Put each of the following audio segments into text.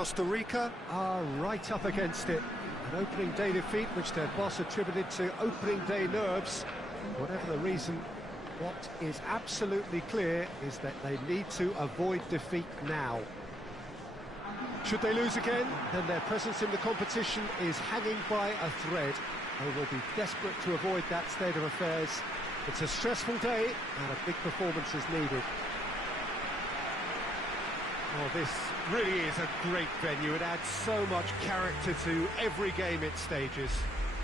Costa Rica are right up against it. An opening day defeat which their boss attributed to opening day nerves. Whatever the reason, what is absolutely clear is that they need to avoid defeat now. Should they lose again, then their presence in the competition is hanging by a thread. They will be desperate to avoid that state of affairs. It's a stressful day and a big performance is needed. Oh, this really is a great venue. It adds so much character to every game it stages.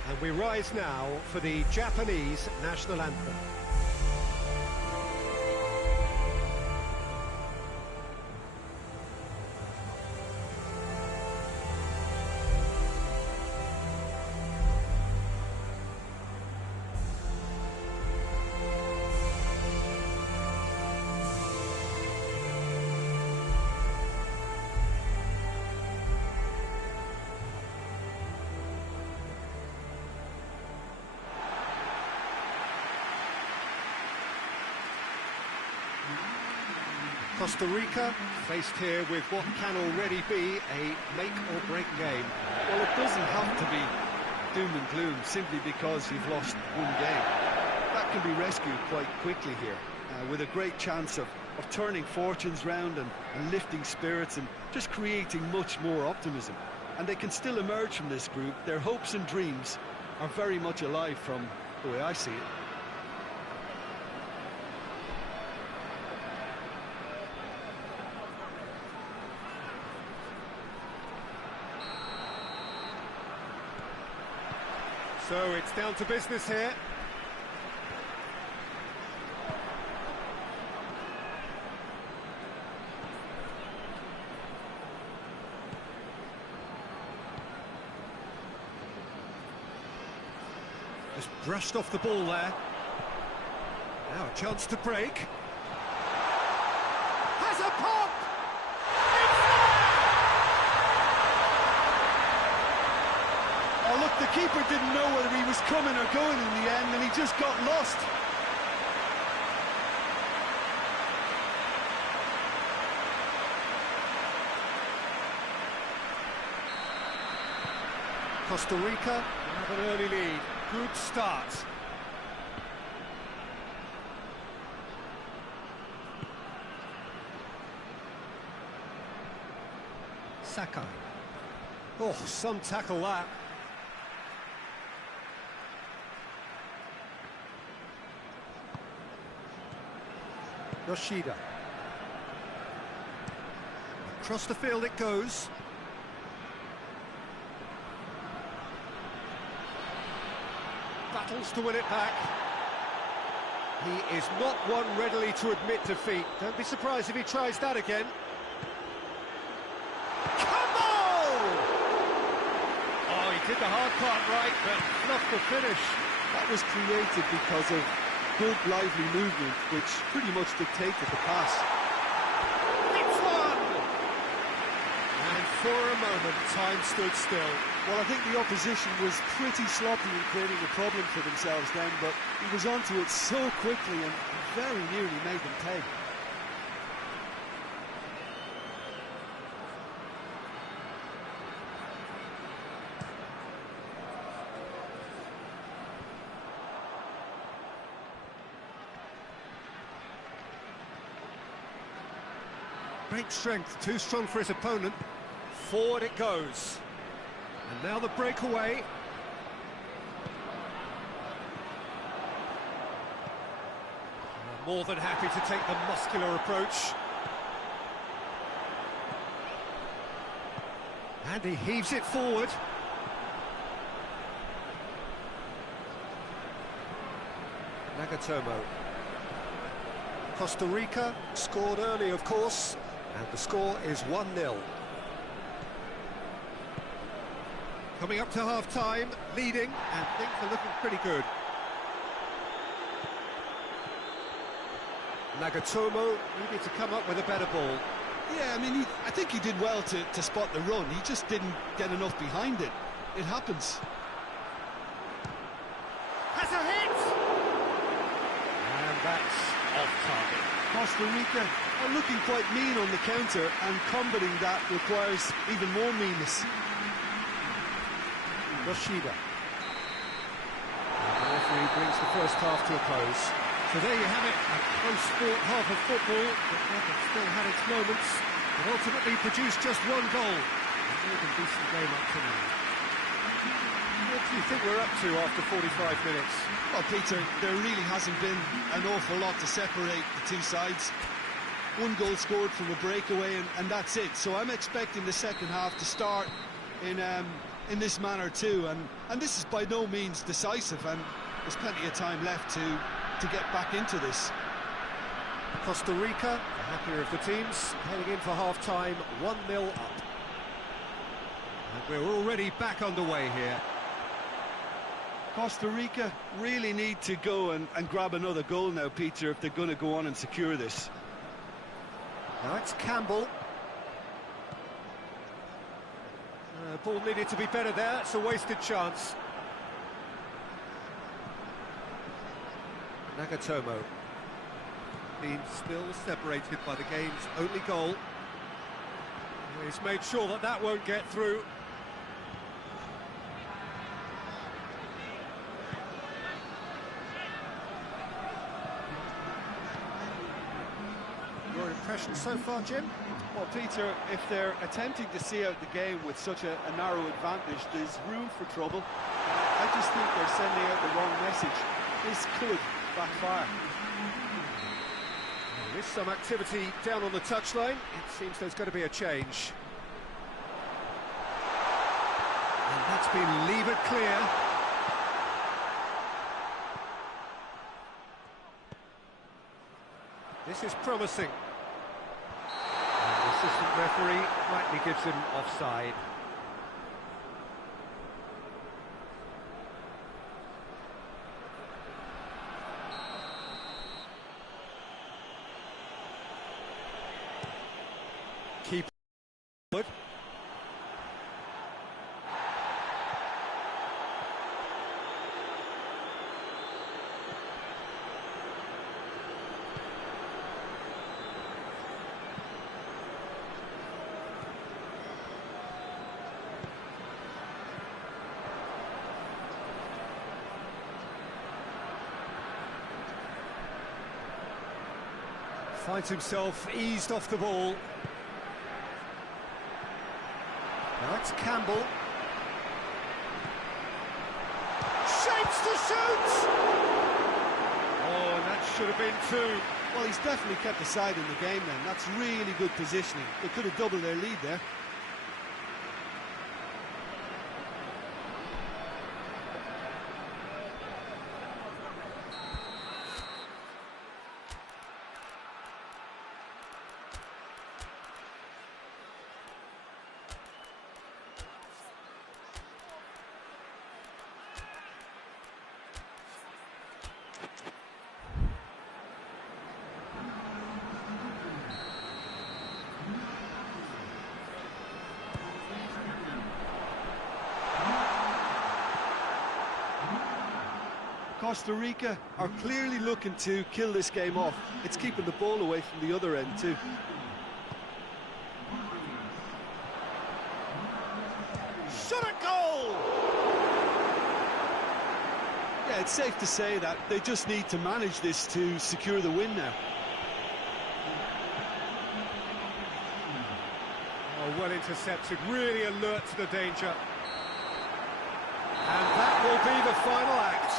And we rise now for the Japanese national anthem. Costa Rica faced here with what can already be a make-or-break game. Well, it doesn't have to be doom and gloom simply because you've lost one game. That can be rescued quite quickly here, with a great chance of turning fortunes round and lifting spirits and just creating much more optimism. And they can still emerge from this group. Their hopes and dreams are very much alive from the way I see it. So it's down to business here. Just brushed off the ball there. Now a chance to break. Has a pop! Oh, look, the keeper didn't know whether he was coming or going in the end, and he just got lost. Costa Rica have an early lead. Good start. Sakai. Oh, some tackle that. Yoshida. Across the field it goes. Battles to win it back. He is not one readily to admit defeat. Don't be surprised if he tries that again. Come on! Oh, he did the hard part right, but not the finish. That was created because of good, lively movement, which pretty much dictated the pass. It's one! And for a moment, time stood still. Well, I think the opposition was pretty sloppy in creating a problem for themselves then, but he was onto it so quickly and very nearly made them pay. Great strength, too strong for his opponent. Forward it goes. And now the breakaway. More than happy to take the muscular approach. And he heaves it forward. Nagatomo. Costa Rica scored early, of course, and the score is 1-0. Coming up to half-time, leading, and things are looking pretty good. Nagatomo needed to come up with a better ball. Yeah, I mean, I think he did well to spot the run. He just didn't get enough behind it. It happens. Has a hit! And that's off target. Costa Rica They're looking quite mean on the counter, and combating that requires even more meanness. Rashida. The referee brings the first half to a close. So there you have it, a close-fought half of football, but one that still had its moments, but ultimately produced just one goal. A more than decent game up to now. What do you think we're up to after 45 minutes? Well, Peter, there really hasn't been an awful lot to separate the two sides. One goal scored from a breakaway, and that's it. So I'm expecting the second half to start in this manner too, and this is by no means decisive, and there's plenty of time left to get back into this. Costa Rica, the happier of the teams, heading in for half-time, 1-0 up. And we're already back underway here. Costa Rica really need to go and grab another goal now, Peter, if they're going to go on and secure this. Now it's Campbell. Ball needed to be better there, it's a wasted chance. Nagatomo. Being still separated by the game's only goal. He's made sure that that won't get through. Your impression so far, Jim? Well, Peter, if they're attempting to see out the game with such a narrow advantage, there's room for trouble. I just think they're sending out the wrong message. This could backfire. There is some activity down on the touchline. It seems there's going to be a change. And that's been levered clear. This is promising. The assistant referee rightly gives him offside. Keep good. Finds himself eased off the ball. Now it's Campbell. Shapes to shoot! Oh, and that should have been two. Well, he's definitely kept the side in the game then. That's really good positioning. They could have doubled their lead there. Costa Rica are clearly looking to kill this game off. It's keeping the ball away from the other end too. Shot a goal! Yeah, it's safe to say that they just need to manage this to secure the win now. Oh, well intercepted, really alert to the danger. And that will be the final act.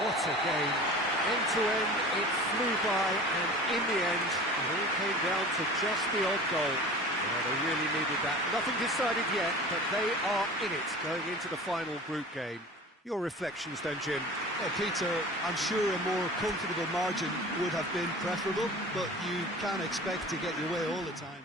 What a game. End to end, it flew by, and in the end, it all came down to just the odd goal. Yeah, they really needed that. Nothing decided yet, but they are in it going into the final group game. Your reflections then, Jim? Well, Peter, I'm sure a more comfortable margin would have been preferable, but you can't expect to get your way all the time.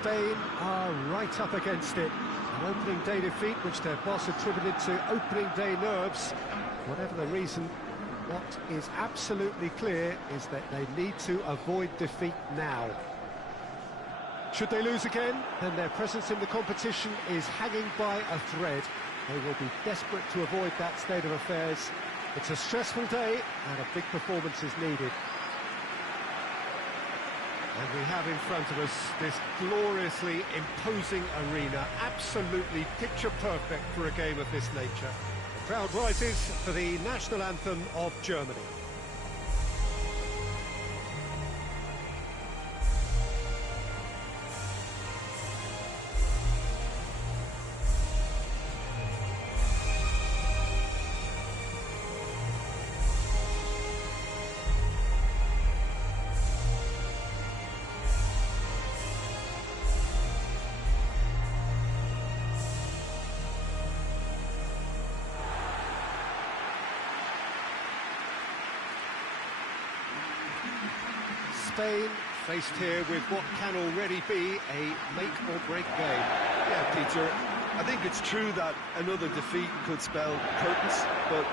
Spain are right up against it. An opening day defeat which their boss attributed to opening day nerves. Whatever the reason, what is absolutely clear is that they need to avoid defeat now. Should they lose again, then their presence in the competition is hanging by a thread. They will be desperate to avoid that state of affairs. It's a stressful day and a big performance is needed. And we have in front of us this gloriously imposing arena, absolutely picture perfect for a game of this nature. The crowd rises for the national anthem of Germany. Spain faced here with what can already be a make-or-break game. Yeah, Peter, I think it's true that another defeat could spell curtains, but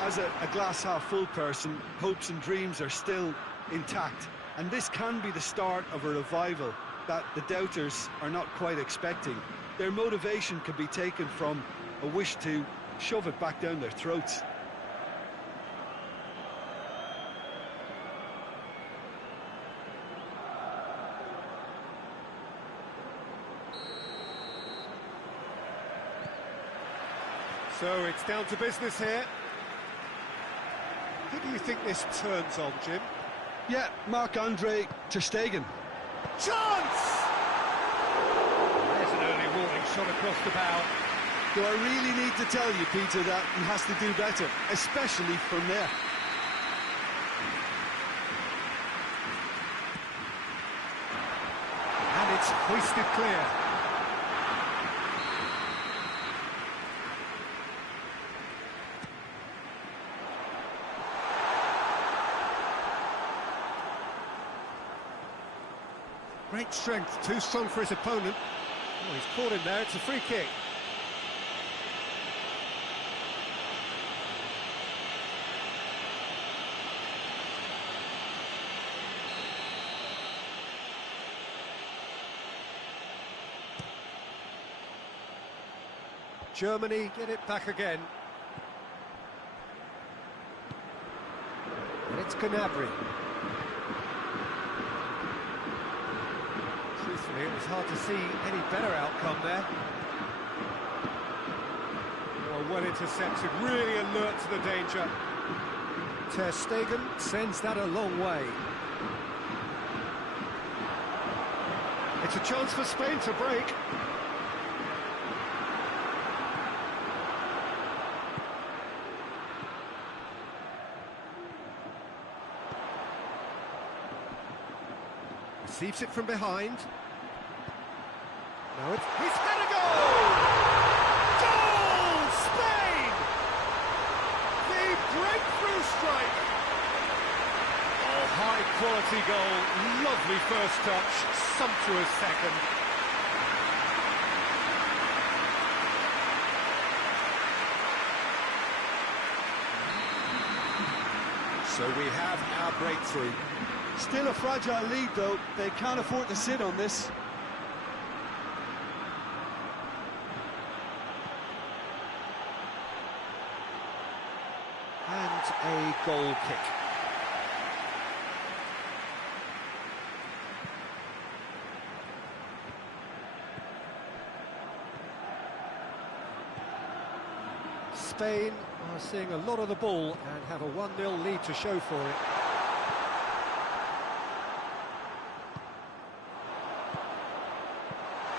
as a glass-half-full person, hopes and dreams are still intact, and this can be the start of a revival that the doubters are not quite expecting. Their motivation can be taken from a wish to shove it back down their throats. So it's down to business here. Who do you think this turns on, Jim? Yeah, Marc-Andre ter Stegen. Chance! There's an early warning shot across the bow. Do I really need to tell you, Peter, that he has to do better, especially from there? And it's hoisted clear. Great strength, too strong for his opponent. Oh, he's caught him there, it's a free kick. Germany get it back again. And it's Gnabry. Truthfully, it was hard to see any better outcome there. Oh, well intercepted, really alert to the danger. Ter Stegen sends that a long way. It's a chance for Spain to break. Receives it from behind. Now it's... he's had a goal! Goal! Spain! The breakthrough strike! Oh, high-quality goal. Lovely first touch. Sumptuous second. So we have our breakthrough. Still a fragile lead, though. They can't afford to sit on this. And a goal kick. Spain are seeing a lot of the ball and have a 1-0 lead to show for it.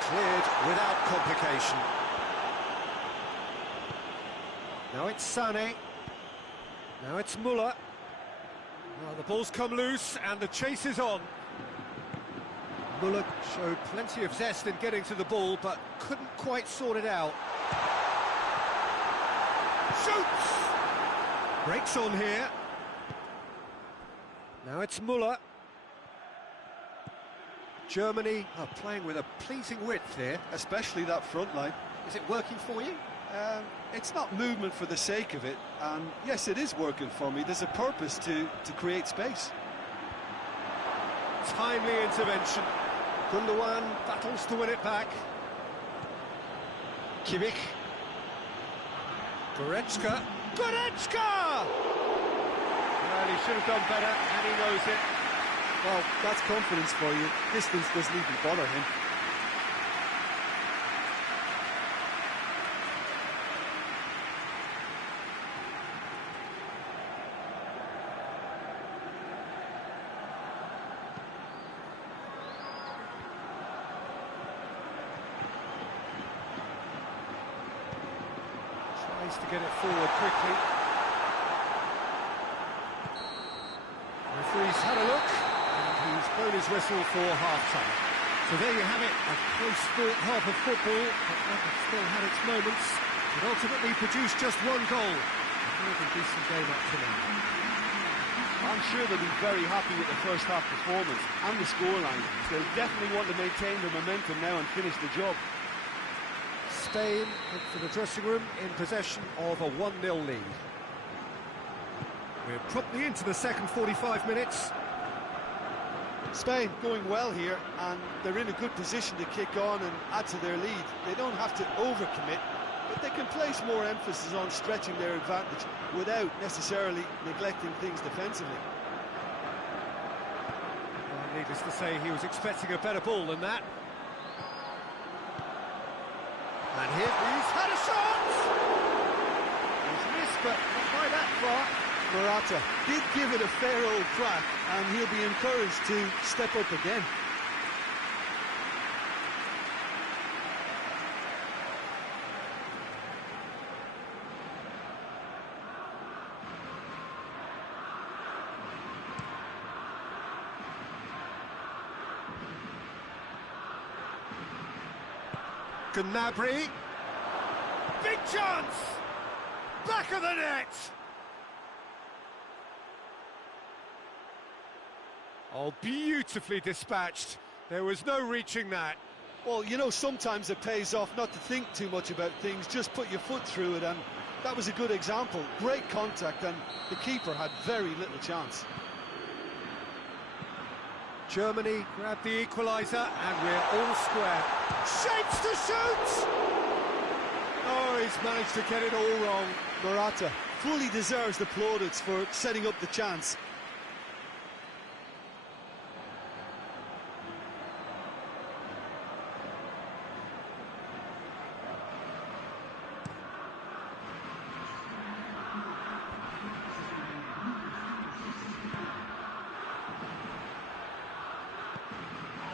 Cleared without complication. Now it's Sané. Now it's Müller. Well, the ball's come loose and the chase is on. Müller showed plenty of zest in getting to the ball, but couldn't quite sort it out. Shoots! Breaks on here. Now it's Müller. Germany are playing with a pleasing width here. Especially that front line. Is it working for you? It's not movement for the sake of it, and yes, it is working for me. There's a purpose to create space. Timely intervention. Gundogan battles to win it back. Kimmich. Goretzka. Goretzka! Well, he should have done better, and he knows it. Well, that's confidence for you. Distance doesn't even bother him. Tries to get it forward quickly. Referee's had a look, and he's blown his whistle for half-time. So there you have it, a close-fought half of football, but that has still had its moments. It ultimately produced just one goal. A really decent game up to now. I'm sure they'll be very happy with the first half performance and the scoreline. They'll definitely want to maintain their momentum now and finish the job. Spain into the dressing room in possession of a 1-0 lead. We're promptly into the second 45 minutes. Spain going well here, and they're in a good position to kick on and add to their lead. They don't have to overcommit, but they can place more emphasis on stretching their advantage without necessarily neglecting things defensively. Well, needless to say, he was expecting a better ball than that. And here he's had a shot! He's missed, but not by that far. Morata did give it a fair old crack, and he'll be encouraged to step up again. Gnabry. Big chance! Back of the net! Oh, beautifully dispatched. There was no reaching that. Well, you know, sometimes it pays off not to think too much about things, just put your foot through it, and that was a good example. Great contact, and the keeper had very little chance. Germany grabbed the equaliser, and we're all square. Shapes to shoot! Oh, he's managed to get it all wrong. Morata fully deserves the plaudits for setting up the chance.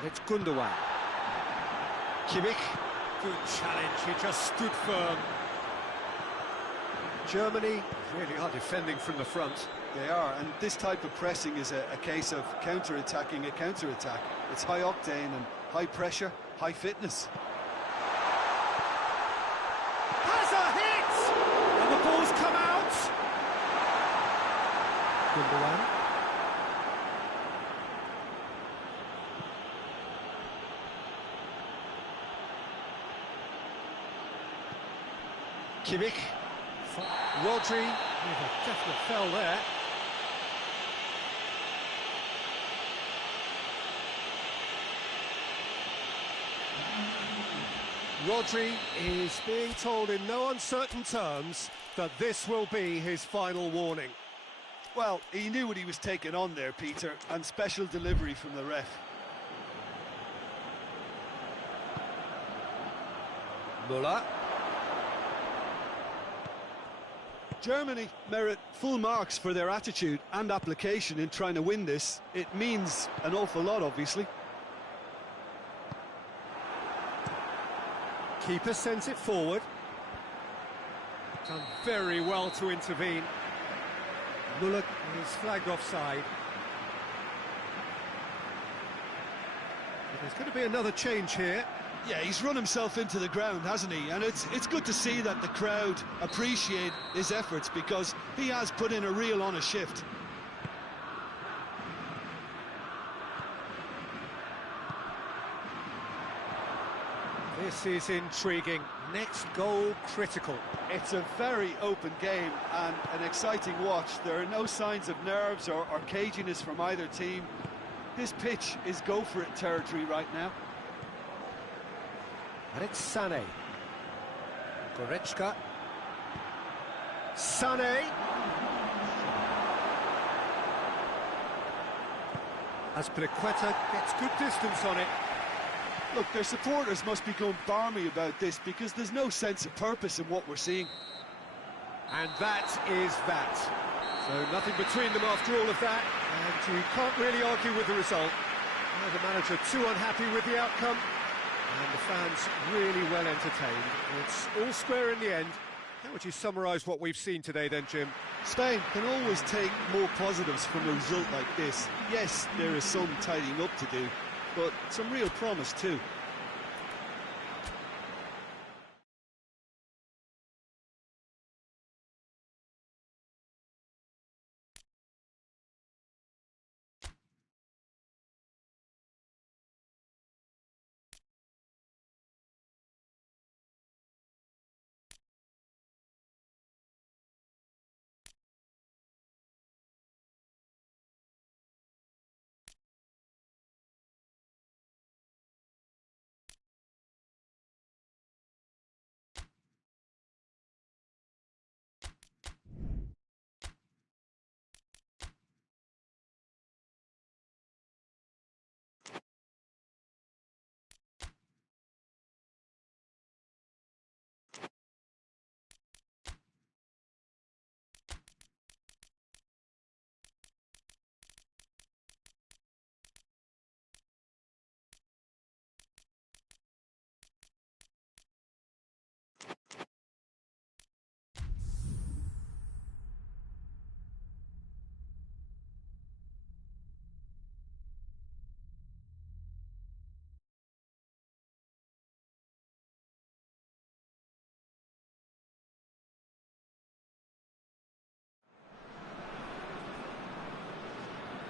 It's Gundogan. Kimmich. Good challenge, he just stood firm. Germany really are defending from the front. They are, and this type of pressing is a case of counter-attacking a counter-attack. It's high octane and high pressure, high fitness. Has a hit! And the ball's come out! Gundogan. Kimmich. Rodri with a definite foul there. Rodri is being told in no uncertain terms that this will be his final warning. Well, he knew what he was taking on there, Peter, and special delivery from the ref. Müller. Germany merit full marks for their attitude and application in trying to win this. It means an awful lot, obviously. Keeper sends it forward. Done very well to intervene. Müller is flagged offside. But there's going to be another change here. Yeah, he's run himself into the ground, hasn't he? And it's good to see that the crowd appreciate his efforts, because he has put in a real honest shift. This is intriguing. Next goal critical. It's a very open game and an exciting watch. There are no signs of nerves or caginess from either team. This pitch is go-for-it territory right now. And it's Sané. Goretzka. Sané. Azpilicueta gets good distance on it. Look, their supporters must be going balmy about this because there's no sense of purpose in what we're seeing. And that is that. So nothing between them after all of that, and you can't really argue with the result. The manager too unhappy with the outcome, and the fans really well entertained. It's all square in the end. How would you summarise what we've seen today then, Jim? Spain can always take more positives from a result like this. Yes, there is some tidying up to do, but some real promise too.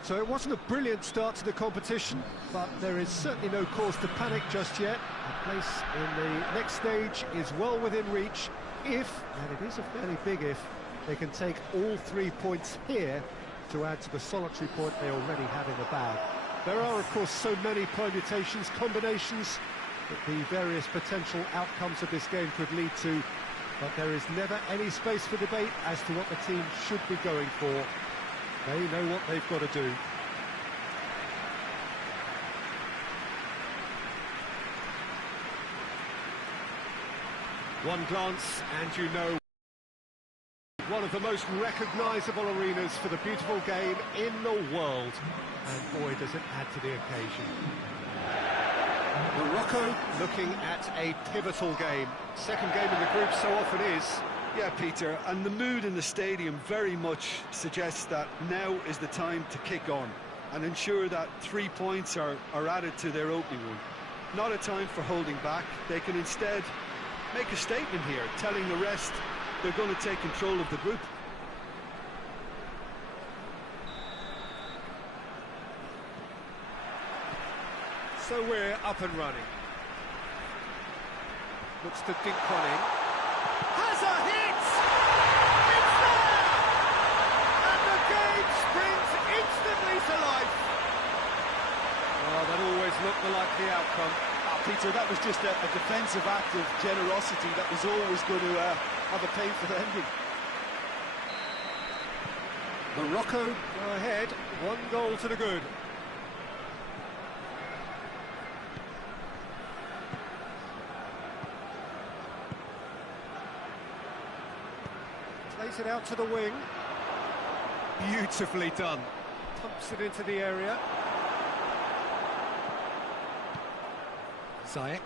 So it wasn't a brilliant start to the competition, but there is certainly no cause to panic just yet. A place in the next stage is well within reach if, and it is a fairly big if, they can take all 3 points here to add to the solitary point they already have in the bag. There are, of course, so many permutations, combinations, that the various potential outcomes of this game could lead to, but there is never any space for debate as to what the team should be going for. They know what they've got to do. One glance and you know one of the most recognisable arenas for the beautiful game in the world. And boy, does it add to the occasion. Morocco looking at a pivotal game. Second game in the group so often is. Yeah, Peter, and the mood in the stadium very much suggests that now is the time to kick on and ensure that 3 points are added to their opening one. Not a time for holding back. They can instead make a statement here, telling the rest they're going to take control of the group. So we're up and running. Looks to dink one in. Has a hit! It's there! And the game springs instantly to life. Oh, that always looked the likely outcome. Peter, that was just a defensive act of generosity that was always going to have a painful ending. Morocco go ahead, 1 goal to the good. Plays it out to the wing. Beautifully done. Pumps it into the area. Ziyech.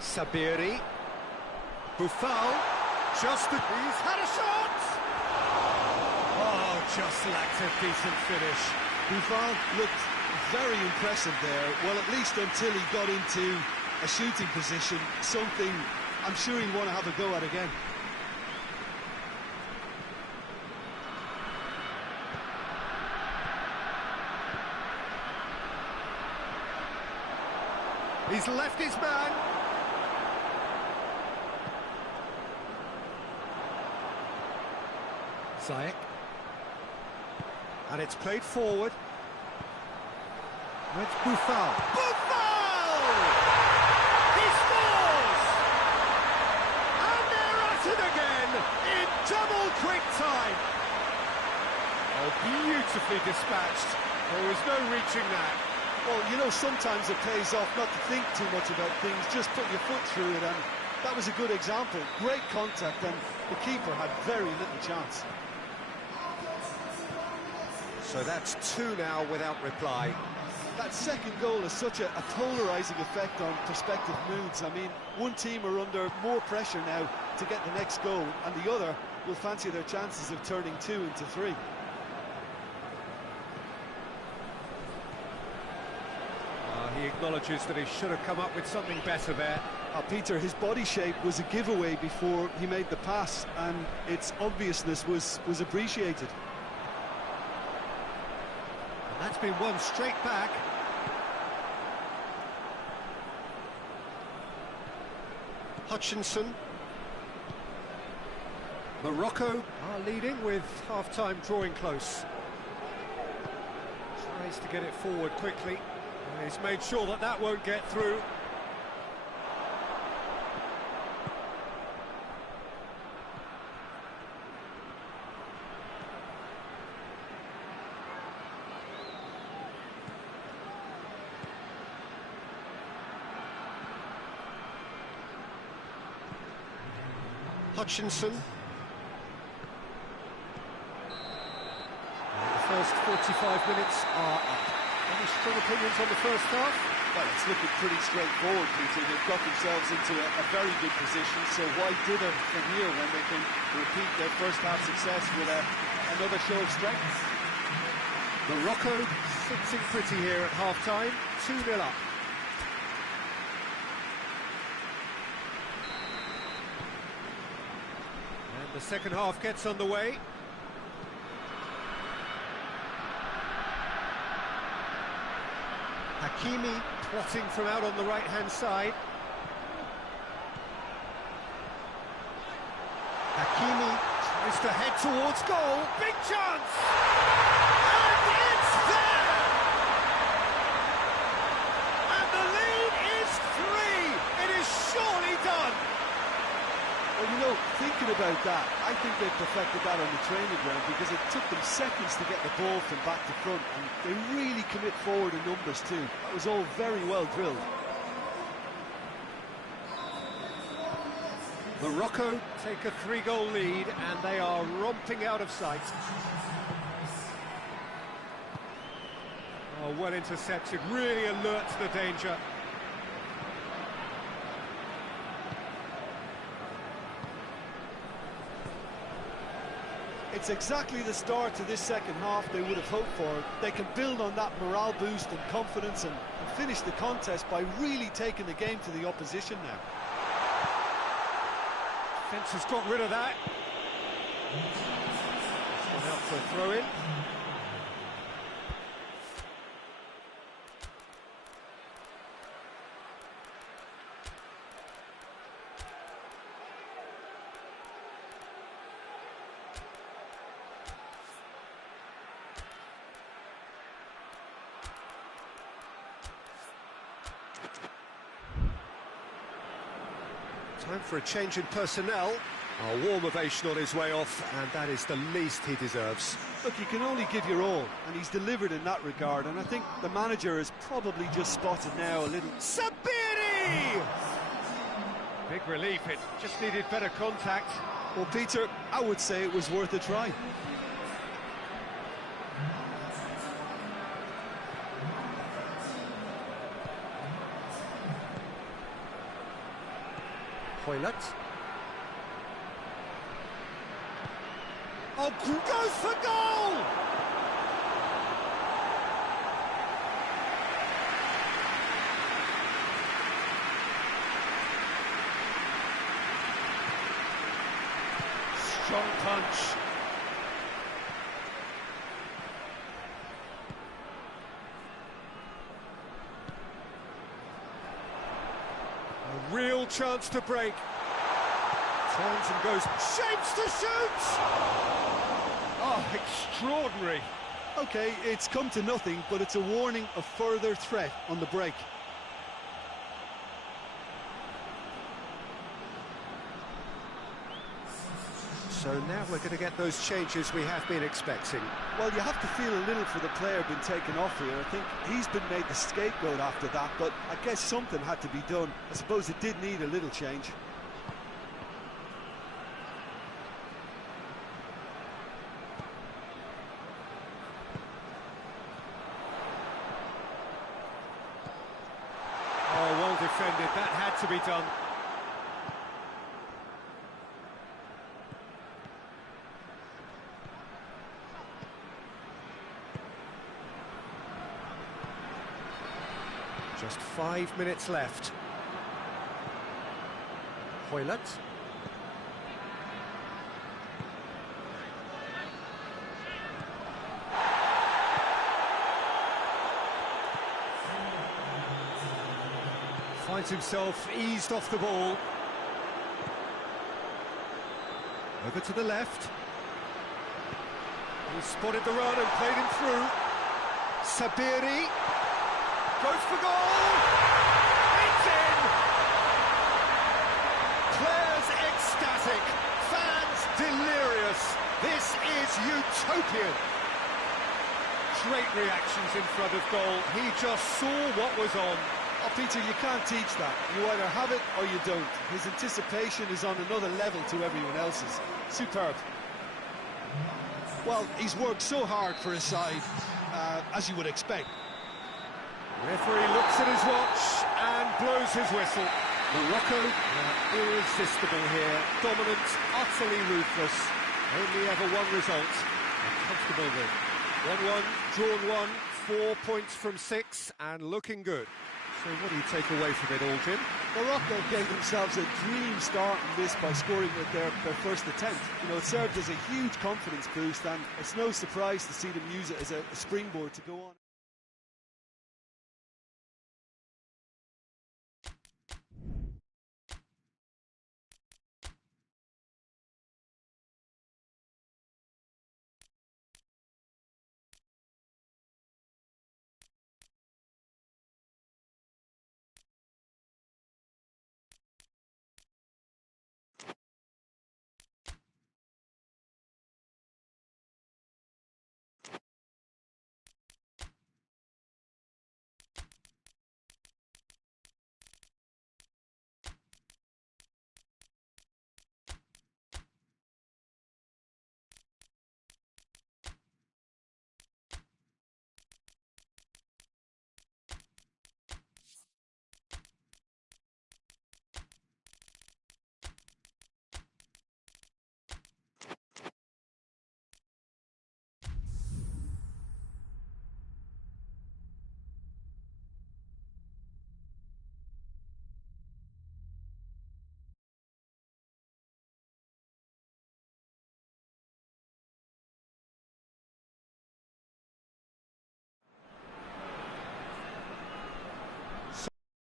Sabiri. Buffal. He's had a shot! Oh, just lacked a decent finish. Buffal looked very impressive there, well, at least until he got into a shooting position, something I'm sure he'll want to have a go at again. He's left his man. Ziyech. And it's played forward. It's Buffal. Buffal! He scores! And they're at it again in double quick time. Oh, beautifully dispatched. There was no reaching that. Well, you know, sometimes it pays off not to think too much about things, just put your foot through it, and that was a good example. Great contact, and the keeper had very little chance. So that's 2 now without reply. That second goal has such a polarising effect on prospective moods. I mean, one team are under more pressure now to get the next goal, and the other will fancy their chances of turning 2 into 3. He acknowledges that he should have come up with something better there. Peter, his body shape was a giveaway before he made the pass, and its obviousness was appreciated. And that's been won straight back. Hutchinson. Morocco are leading with half-time drawing close. Tries to get it forward quickly. And he's made sure that that won't get through. Hutchinson. And the first 45 minutes are up. Any strong opinions on the first half? Well, it's looking pretty straightforward, Peter. They've got themselves into a very good position, so why dither from here when they can repeat their first half success with another show of strength? Morocco sitting pretty here at half-time, 2-0 up. And the second half gets underway. Hakimi plotting from out on the right-hand side. Hakimi tries to head towards goal. Big chance! And it's there! And the lead is 3! It is surely done! Well, you know, thinking about that, I think they perfected that on the training ground because it took them seconds to get the ball from back to front, and they really commit forward in numbers too. That was all very well drilled. Morocco take a 3-goal lead, and they are romping out of sight. Oh, well intercepted, really alert to the danger. It's exactly the start to this second half they would have hoped for. They can build on that morale boost and confidence and finish the contest by really taking the game to the opposition now. Fence has got rid of that. One out for a throw-in. Time for a change in personnel. A warm ovation on his way off, and that is the least he deserves. Look, you can only give your all, and he's delivered in that regard, and I think the manager has probably just spotted now a little... Sabiri! Big relief, it just needed better contact. Well, Peter, I would say it was worth a try. Hoylett. Oh, goes for goal! Strong punch. real chance to break. Turns and goes, shapes to shoot! Oh, extraordinary. Okay, it's come to nothing, but it's a warning of further threat on the break. So now we're going to get those changes we have been expecting. Well, you have to feel a little for the player being taken off here. I think he's been made the scapegoat after that, but I guess something had to be done. I suppose it did need a little change. Oh, well defended. That had to be done. Just 5 minutes left. Hoylett. Finds himself eased off the ball. Over to the left. He spotted the run and played him through. Sabiri. Goes for goal! It's in! Players ecstatic, fans delirious. This is utopian. Great reactions in front of goal. He just saw what was on. Oh, Peter, you can't teach that. You either have it or you don't. His anticipation is on another level to everyone else's. Superb. Well, he's worked so hard for his side, as you would expect. Referee looks at his watch and blows his whistle. Morocco irresistible here, dominant, utterly ruthless. Only ever one result, a comfortable win. 1-1, drawn 1, 4 points from 6, and looking good. So what do you take away from it all, Jim? Morocco gave themselves a dream start in this by scoring at their first attempt. You know, it served as a huge confidence boost, and it's no surprise to see them use it as a springboard to go on.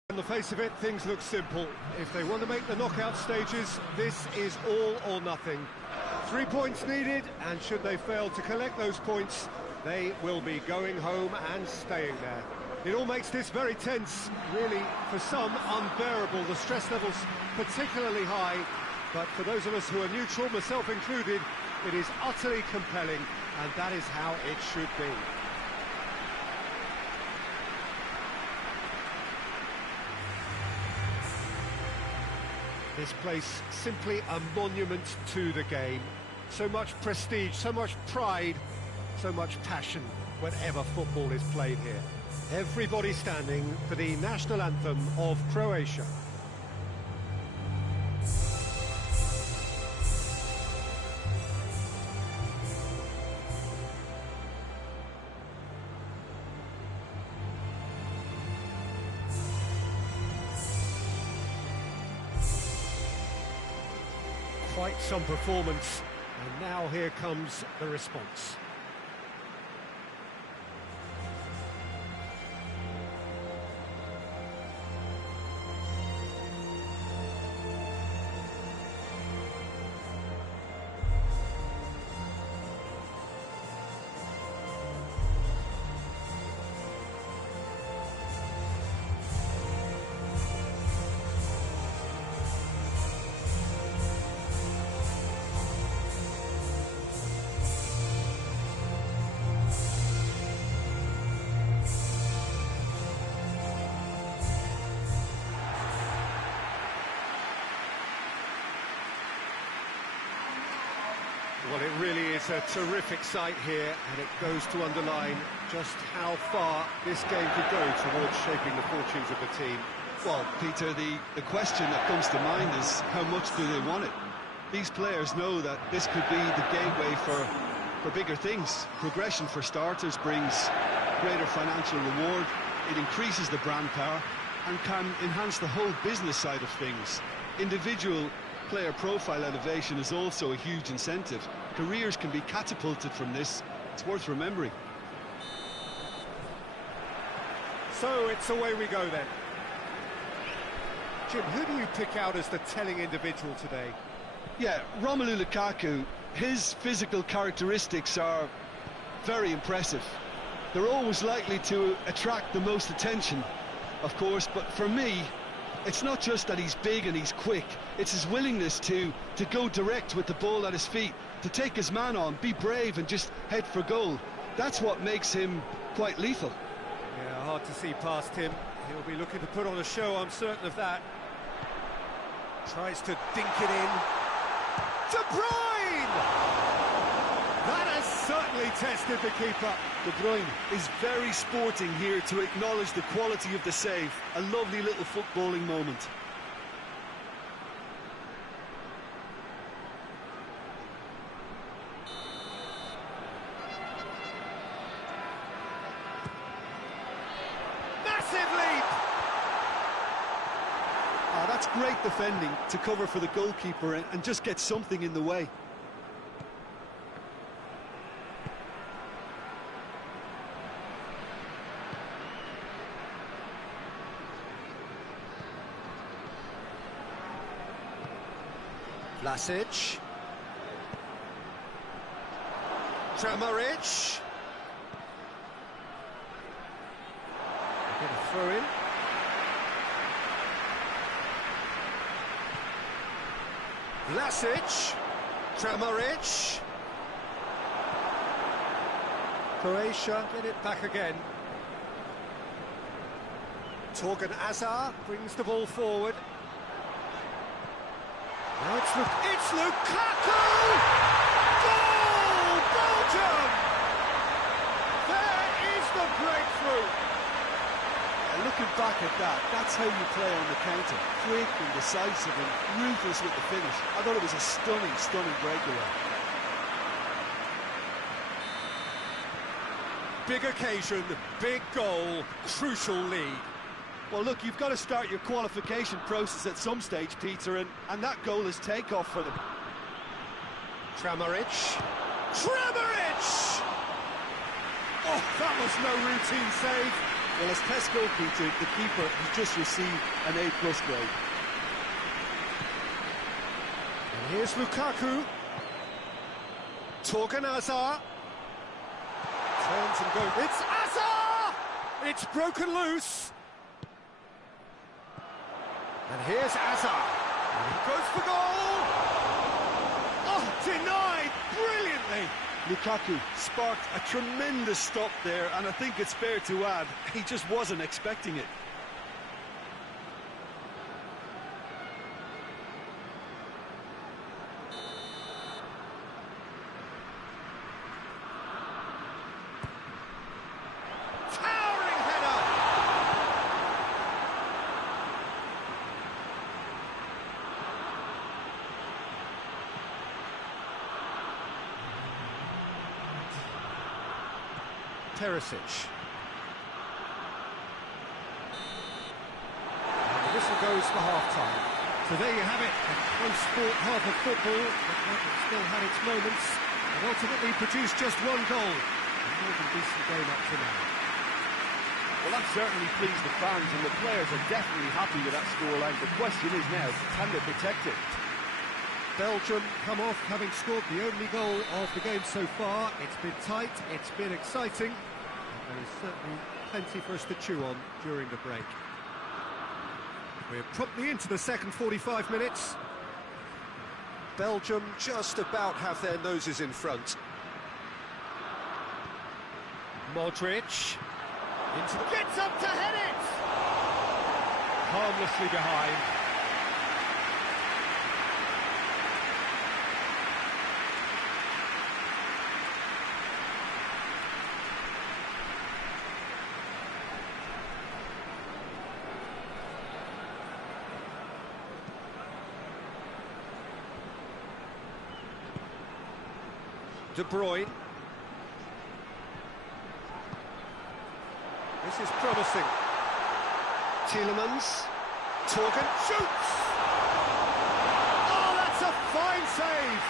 On the face of it, things look simple. If they want to make the knockout stages, this is all or nothing. 3 points needed, and should they fail to collect those points, they will be going home and staying there. It all makes this very tense, really, for some, unbearable. The stress levels particularly high, but for those of us who are neutral, myself included, it is utterly compelling, and that is how it should be. This place simply a monument to the game. So much prestige, so much pride, so much passion whenever football is played here. Everybody standing for the national anthem of Croatia. Quite some performance, and now here comes the response. Well, it really is a terrific sight here, and it goes to underline just how far this game could go towards shaping the fortunes of the team. Well, Peter, the question that comes to mind is how much do they want it? These players know that this could be the gateway for bigger things. Progression, for starters, brings greater financial reward, it increases the brand power, and can enhance the whole business side of things. Individual player profile elevation is also a huge incentive. Careers can be catapulted from this. It's worth remembering. So it's away we go then. Jim, who do you pick out as the telling individual today? Yeah, Romelu Lukaku. His physical characteristics are very impressive. They're always likely to attract the most attention, of course, but for me, it's not just that he's big and he's quick, it's his willingness to go direct with the ball at his feet, to take his man on, be brave and just head for goal. That's what makes him quite lethal. Yeah, hard to see past him. He'll be looking to put on a show, I'm certain of that. Tries to dink it in. De Bruyne! That has certainly tested the keeper. De Bruyne is very sporting here to acknowledge the quality of the save. A lovely little footballing moment. Massive leap! Ah, that's great defending to cover for the goalkeeper and just get something in the way. Vlasic. Kramaric. Get a throw in. Vlasic. Kramaric. Croatia get it back again. Torgan Hazard brings the ball forward. Now it's Lukaku! Goal! Belgium! There is the breakthrough! And looking back at that, that's how you play on the counter. Quick and decisive and ruthless with the finish. I thought it was a stunning, stunning breakaway. Big occasion, big goal, crucial lead. Well, look, you've got to start your qualification process at some stage, Peter, and that goal is takeoff for them. Kramaric. Kramaric! Oh, that was no routine save. Well, as test goalkeeper, the keeper has just received an A+ grade. And here's Lukaku. Torgan Hazard. Turns and goes. It's Hazard! It's broken loose. And here's Hazard. And he goes for goal! Oh, denied brilliantly! Lukaku sparked a tremendous stop there, and I think it's fair to add, he just wasn't expecting it. Perisic. And the whistle goes for half-time. So there you have it, a close sport half of football, but one that still had its moments, and ultimately produced just one goal. A more than decent game up to now. Well, that certainly pleased the fans, and the players are definitely happy with that scoreline. The question is now, can they protect it? Belgium come off having scored the only goal of the game so far. It's been tight, it's been exciting, and there is certainly plenty for us to chew on during the break. We're promptly into the second 45 minutes. Belgium just about have their noses in front. Modric into the... Gets up to head it! Harmlessly behind. De Bruyne. This is promising. Tielemans. Torgan shoots! Oh, that's a fine save!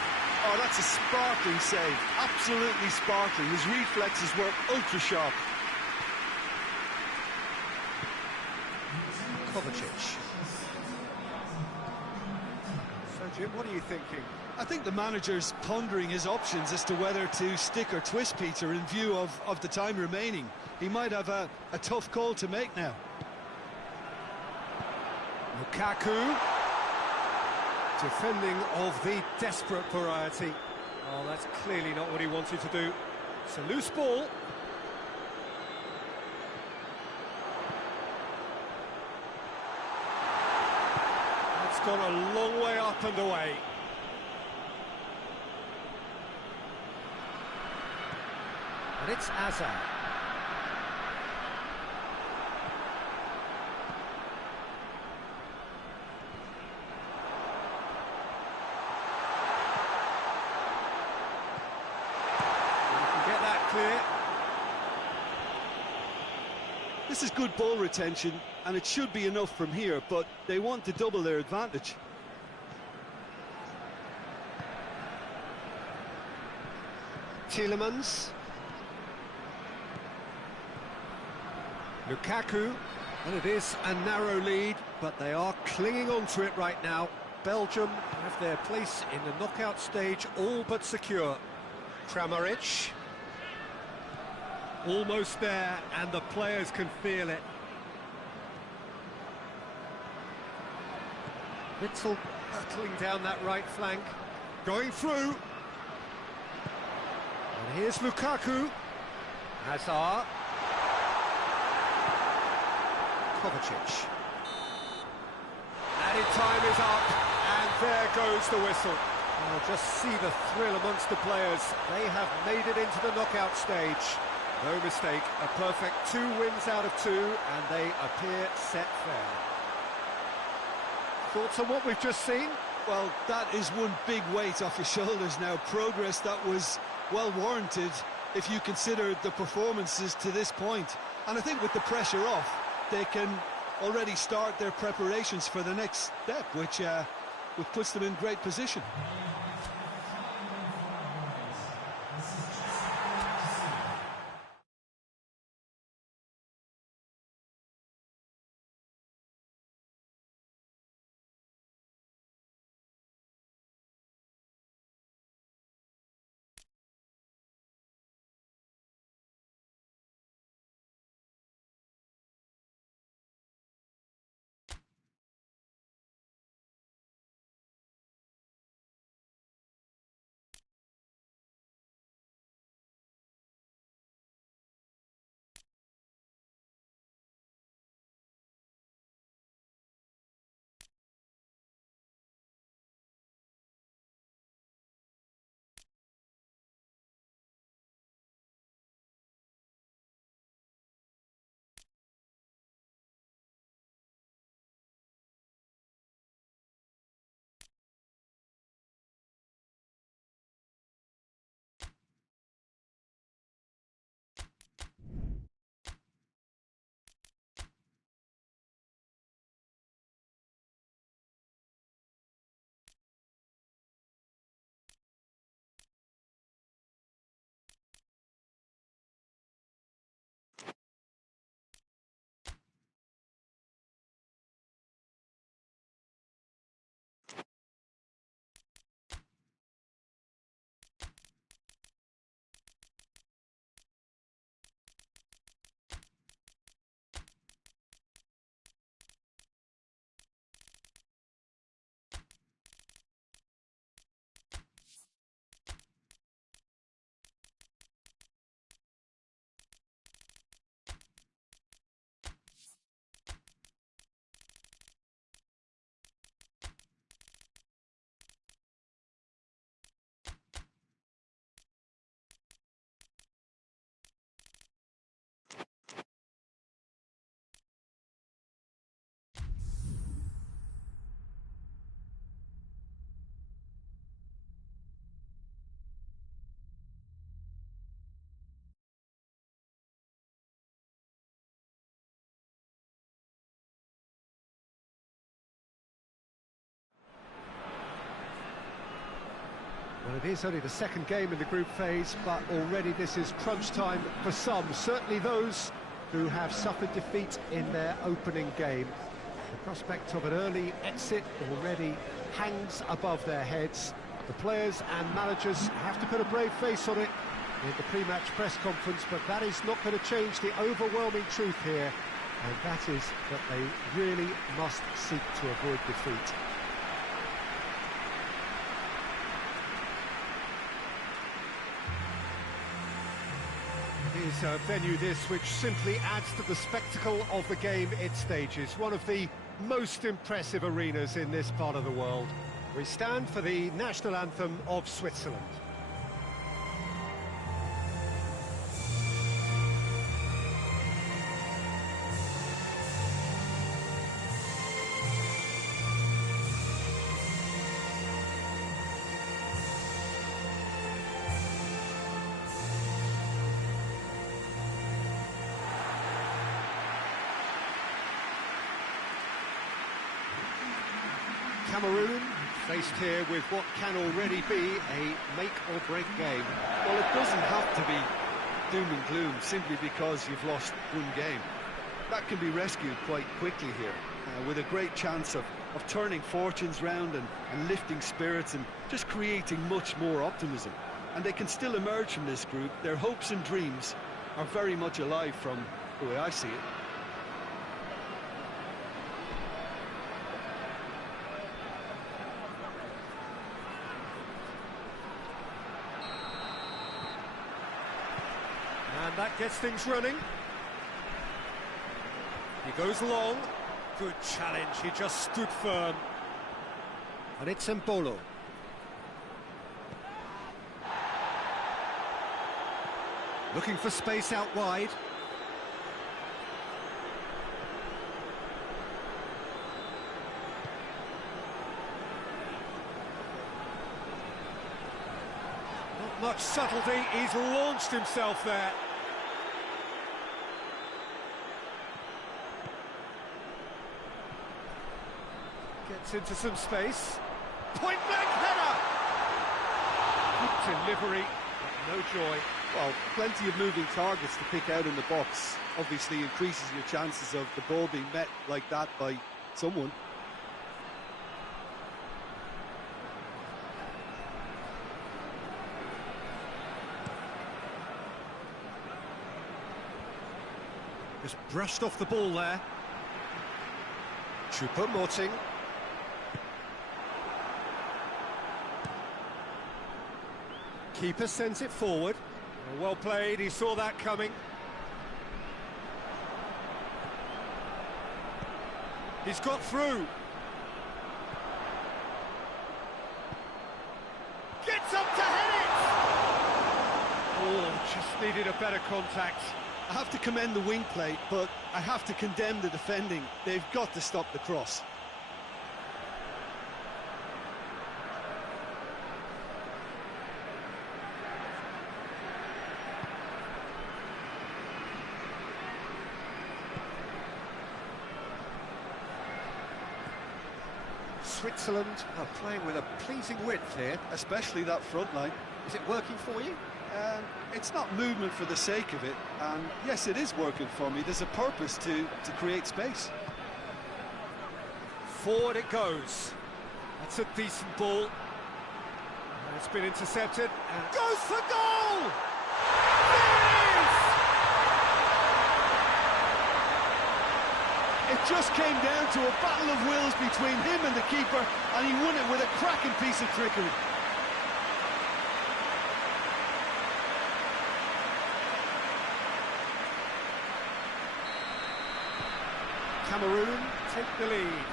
Oh, that's a sparkling save. Absolutely sparkling. His reflexes were ultra-sharp. Kovacic. So, Jim, what are you thinking? I think the manager's pondering his options as to whether to stick or twist Peter in view of the time remaining. He might have a tough call to make now. Lukaku. Defending of the desperate variety. Oh, that's clearly not what he wanted to do. It's a loose ball. It's gone a long way up and away. And it's Azar. Clear. This is good ball retention, and it should be enough from here, but they want to double their advantage. Tielemans. Lukaku. And it is a narrow lead, but they are clinging on to it right now. Belgium have their place in the knockout stage all but secure. Kramaric. Almost there, and the players can feel it. Witzel hurtling down that right flank, going through. And here's Lukaku. Hazard. Kovacic. Added time is up, and there goes the whistle. Oh, just see the thrill amongst the players. They have made it into the knockout stage. No mistake, a perfect 2 wins out of 2, and they appear set fair. Thoughts on what we've just seen? Well, that is one big weight off your shoulders now. Progress that was well warranted if you consider the performances to this point. And I think with the pressure off, they can already start their preparations for the next step, which puts them in great position. Well, it is only the second game in the group phase, but already this is crunch time for some, certainly those who have suffered defeat in their opening game. The prospect of an early exit already hangs above their heads. The players and managers have to put a brave face on it in the pre-match press conference, but that is not going to change the overwhelming truth here, and that is that they really must seek to avoid defeat. It is a venue this which simply adds to the spectacle of the game it stages, one of the most impressive arenas in this part of the world. We stand for the national anthem of Switzerland. Cameroon faced here with what can already be a make-or-break game. Well, it doesn't have to be doom and gloom simply because you've lost one game. That can be rescued quite quickly here, with a great chance of turning fortunes round and lifting spirits and just creating much more optimism. And they can still emerge from this group. Their hopes and dreams are very much alive from the way I see it. And that gets things running. He goes long. Good challenge, he just stood firm. And it's Mbolo. Looking for space out wide. Not much subtlety, he's launched himself there. Gets into some space. Point-blank header! Good delivery, but no joy. Well, plenty of moving targets to pick out in the box. Obviously increases your chances of the ball being met like that by someone. Just brushed off the ball there. Choupo-Moting. Keeper sends it forward. Well played, he saw that coming. He's got through. Gets up to head it! Oh, just needed a better contact. I have to commend the wing play, but I have to condemn the defending. They've got to stop the cross. Switzerland are playing with a pleasing width here. Especially that front line. Is it working for you? It's not movement for the sake of it, and yes, it is working for me. There's a purpose to create space. Forward it goes. That's a decent ball. It's been intercepted and goes for goal! It just came down to a battle of wills between him and the keeper, and he won it with a cracking piece of trickery. Cameroon take the lead.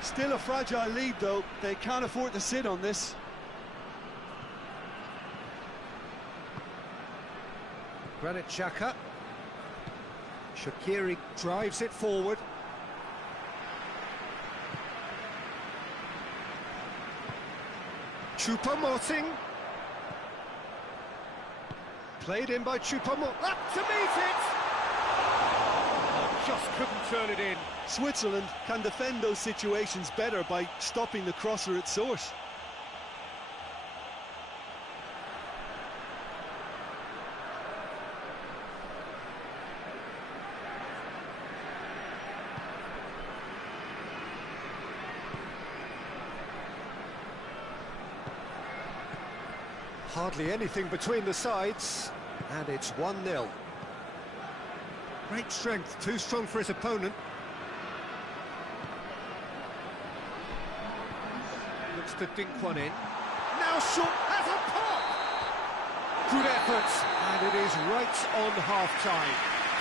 Still a fragile lead, though. They can't afford to sit on this. Granit Xhaka. Shaqiri drives it forward. Choupo-Moting. Played in by Choupo-Moting. Up to meet it! Oh, just couldn't turn it in. Switzerland can defend those situations better by stopping the crosser at source. Hardly anything between the sides, and it's 1-0. Great strength, too strong for his opponent. Looks to dink one in. Now shot has a pop! Good effort, and it is right on half-time.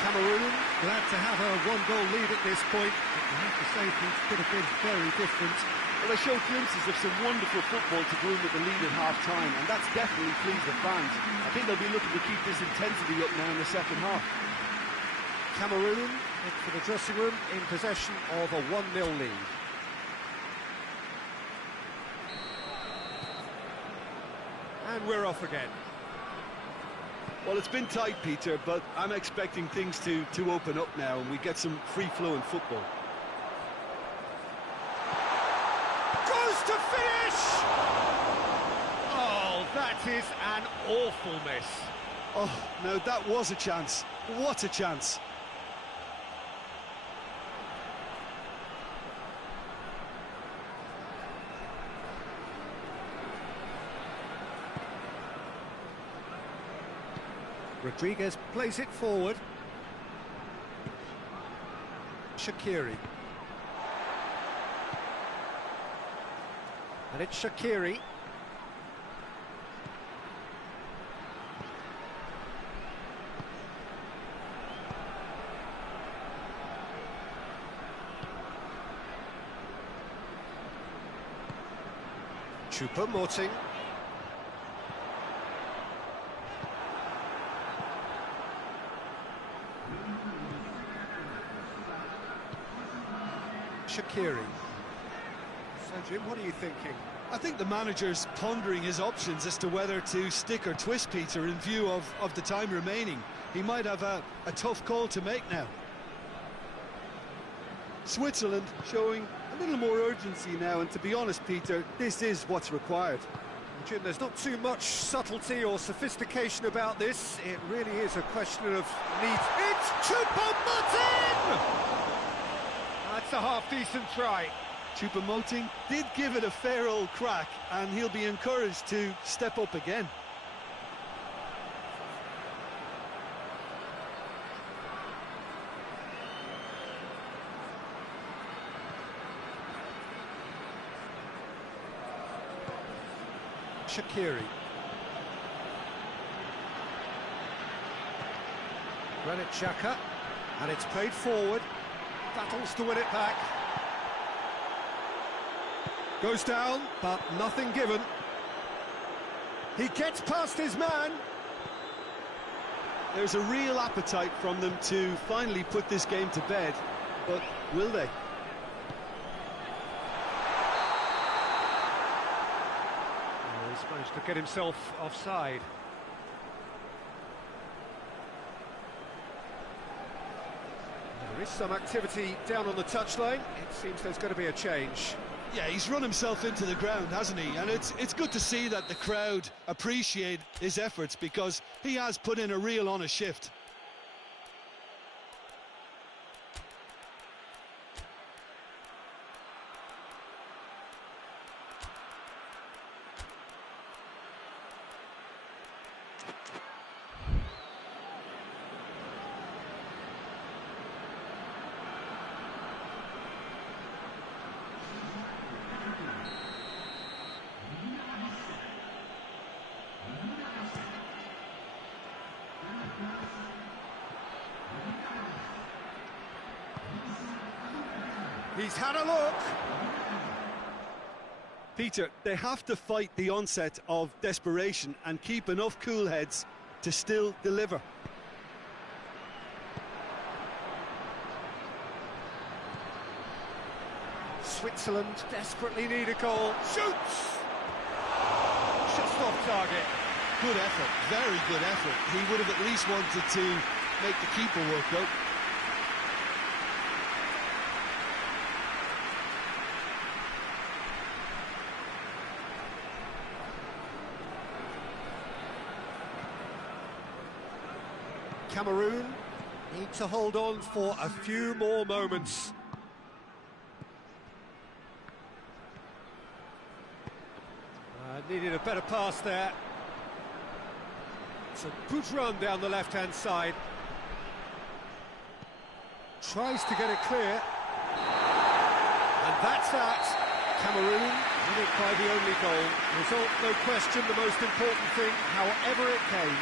Cameroon glad to have a one-goal lead at this point, but you have to say things could have been very different. Well, they showed glimpses of some wonderful football to go in with the lead at half-time, and that's definitely pleased the fans. I think they'll be looking to keep this intensity up now in the second half. Cameroon, in for the dressing room, in possession of a 1-0 lead. And we're off again. Well, it's been tight, Peter, but I'm expecting things to open up now and we get some free-flowing football. Goes to finish! Oh, that is an awful miss. Oh, no, that was a chance. What a chance. Rodriguez plays it forward. Shaqiri. And it's Shaqiri. Choupo-Moting. Shaqiri. So, Jim, what are you thinking? I think the manager's pondering his options as to whether to stick or twist, Peter, in view of the time remaining. He might have a tough call to make now. Switzerland showing a little more urgency now, and to be honest, Peter, this is what's required. Jim, there's not too much subtlety or sophistication about this. It really is a question of need. It's Choupo-Moting! That's a half-decent try. Choupo-Moting did give it a fair old crack, and he'll be encouraged to step up again. Shaqiri. Granit Xhaka, and it's played forward. Battles to win it back. Goes down, but nothing given. He gets past his man. There's a real appetite from them to finally put this game to bed, but will they? He's managed to get himself offside. There is some activity down on the touchline. It seems there's going to be a change. Yeah, he's run himself into the ground, hasn't he? And it's good to see that the crowd appreciate his efforts, because he has put in a real honest shift. He's had a look. Peter, they have to fight the onset of desperation and keep enough cool heads to still deliver. Switzerland desperately need a goal. Shoots! Just off target. Good effort, very good effort. He would have at least wanted to make the keeper work out. Cameroon need to hold on for a few more moments. Needed a better pass there. It's a good run down the left-hand side. Tries to get it clear. And that's that. Cameroon win it by the only goal. Result, no question, the most important thing, however it came.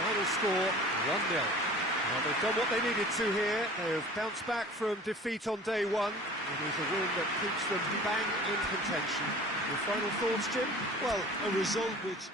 Final score, 1-0. Well, they've done what they needed to here. They have bounced back from defeat on day one. It is a win that keeps them bang in contention. Your final thoughts, Jim? Well, a result which...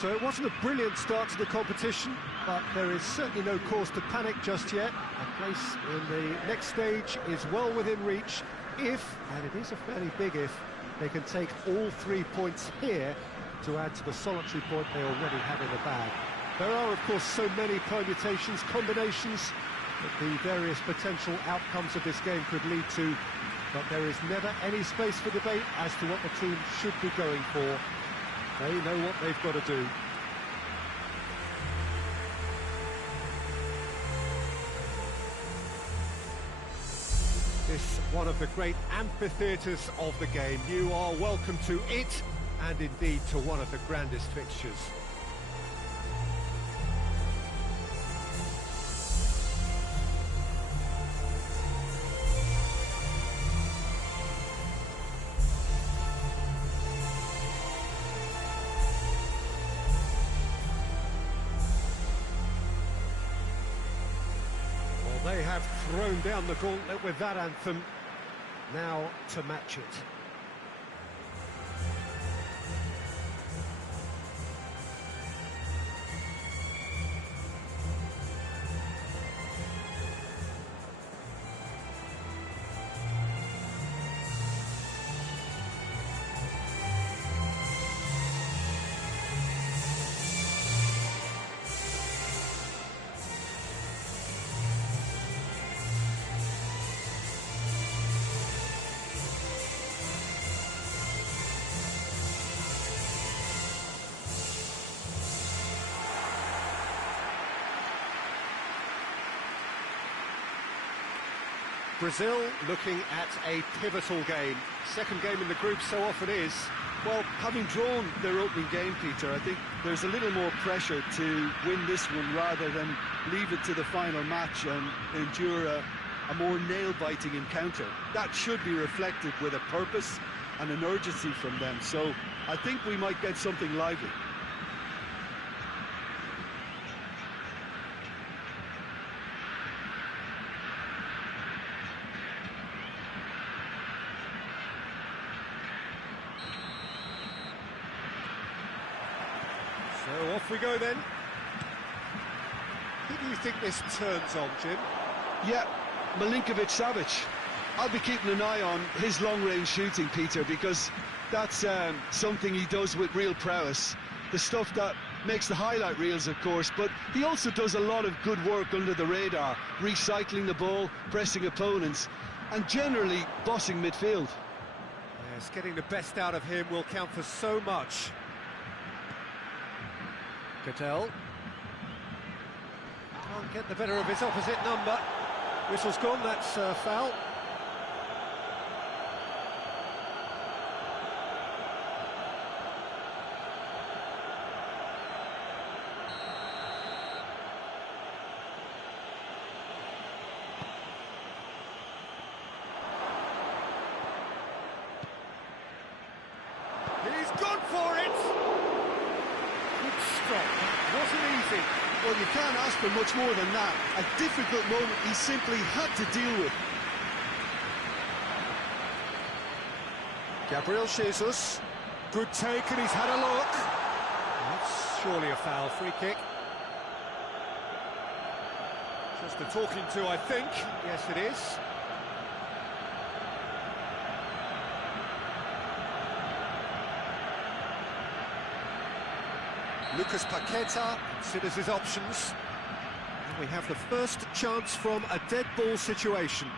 So it wasn't a brilliant start to the competition, but there is certainly no cause to panic just yet. A place in the next stage is well within reach if, and it is a fairly big if, they can take all 3 points here to add to the solitary point they already have in the bag. There are, of course, so many permutations, combinations that the various potential outcomes of this game could lead to, but there is never any space for debate as to what the team should be going for. They know what they've got to do. This one of the great amphitheatres of the game. You are welcome to it, and indeed to one of the grandest fixtures. They have thrown down the gauntlet with that anthem. Now to match it. Brazil looking at a pivotal game. Second game in the group so often is. Well, having drawn their opening game, Peter, I think there's a little more pressure to win this one rather than leave it to the final match and endure a more nail-biting encounter. That should be reflected with a purpose and an urgency from them. So I think we might get something lively. So off we go then. Who do you think this turns on, Jim? Yeah, Milinkovic-Savic. I'll be keeping an eye on his long-range shooting, Peter, because that's something he does with real prowess. The stuff that makes the highlight reels, of course, but he also does a lot of good work under the radar, recycling the ball, pressing opponents, and generally bossing midfield. Yes, getting the best out of him will count for so much. Cattell. Can't get the better of his opposite number. Whistle's gone, that's foul. He's gone for it! Good stop, wasn't easy. Well, you can't ask for much more than that. A difficult moment he simply had to deal with. Gabriel Jesus. Good take, and he's had a look. That's surely a foul, free kick. Just a talking to, I think. Yes, it is. Lucas Paqueta considers his options. And we have the first chance from a dead ball situation.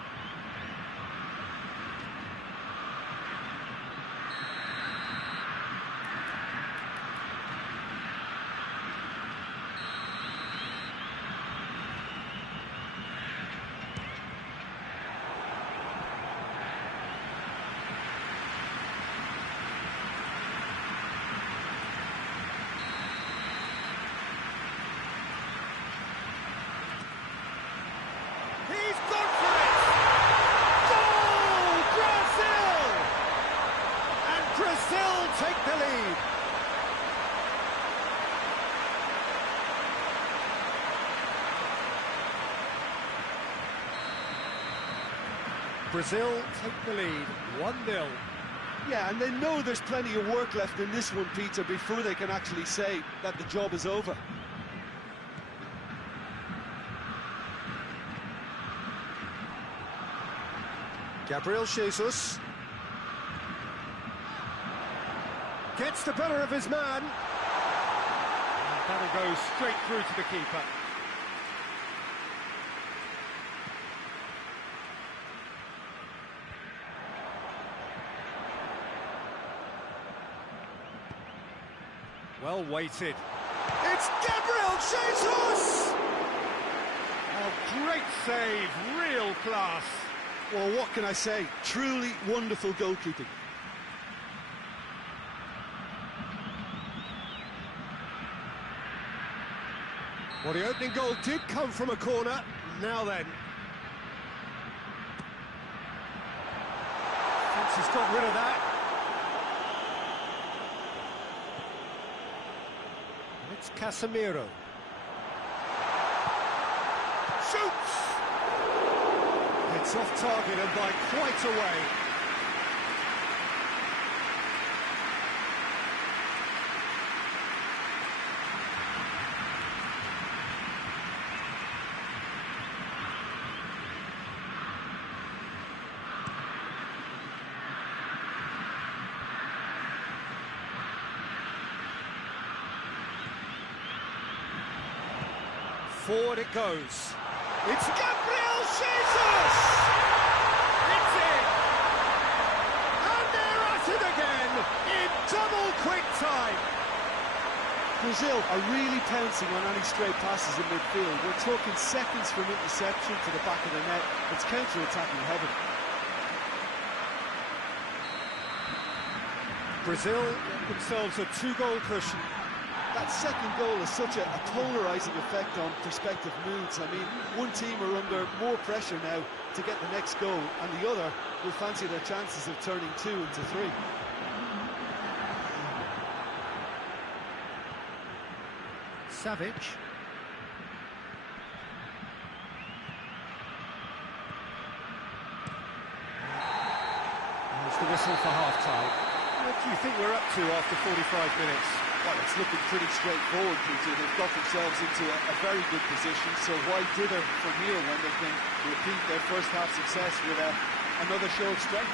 Take the lead. Brazil take the lead, 1-0. Yeah, and they know there's plenty of work left in this one, Peter, before they can actually say that the job is over. Gabriel Jesus. Gets the better of his man. And that'll go straight through to the keeper. Well weighted. It's Gabriel Jesus! Oh, great save, real class. Well, what can I say? Truly wonderful goalkeeping. Well, the opening goal did come from a corner. Now then. Thinks he's got rid of that. It's Casemiro. Shoots! It's off target and by quite a way. Forward it goes. It's Gabriel Jesus! It's in! And they're at it again in double quick time. Brazil are really pouncing on any stray passes in midfield. We're talking seconds from interception to the back of the net. It's counter-attacking heaven. Brazil get themselves a two-goal cushion. That second goal has such a polarising effect on prospective moods. I mean, one team are under more pressure now to get the next goal, and the other will fancy their chances of turning 2 into 3. Savic. There's the whistle for half-time. What do you think we're up to after 45 minutes? Well, it's looking pretty straightforward, Peter. They've got themselves into a very good position, so why dither from here when they can repeat their first half success with another show of strength?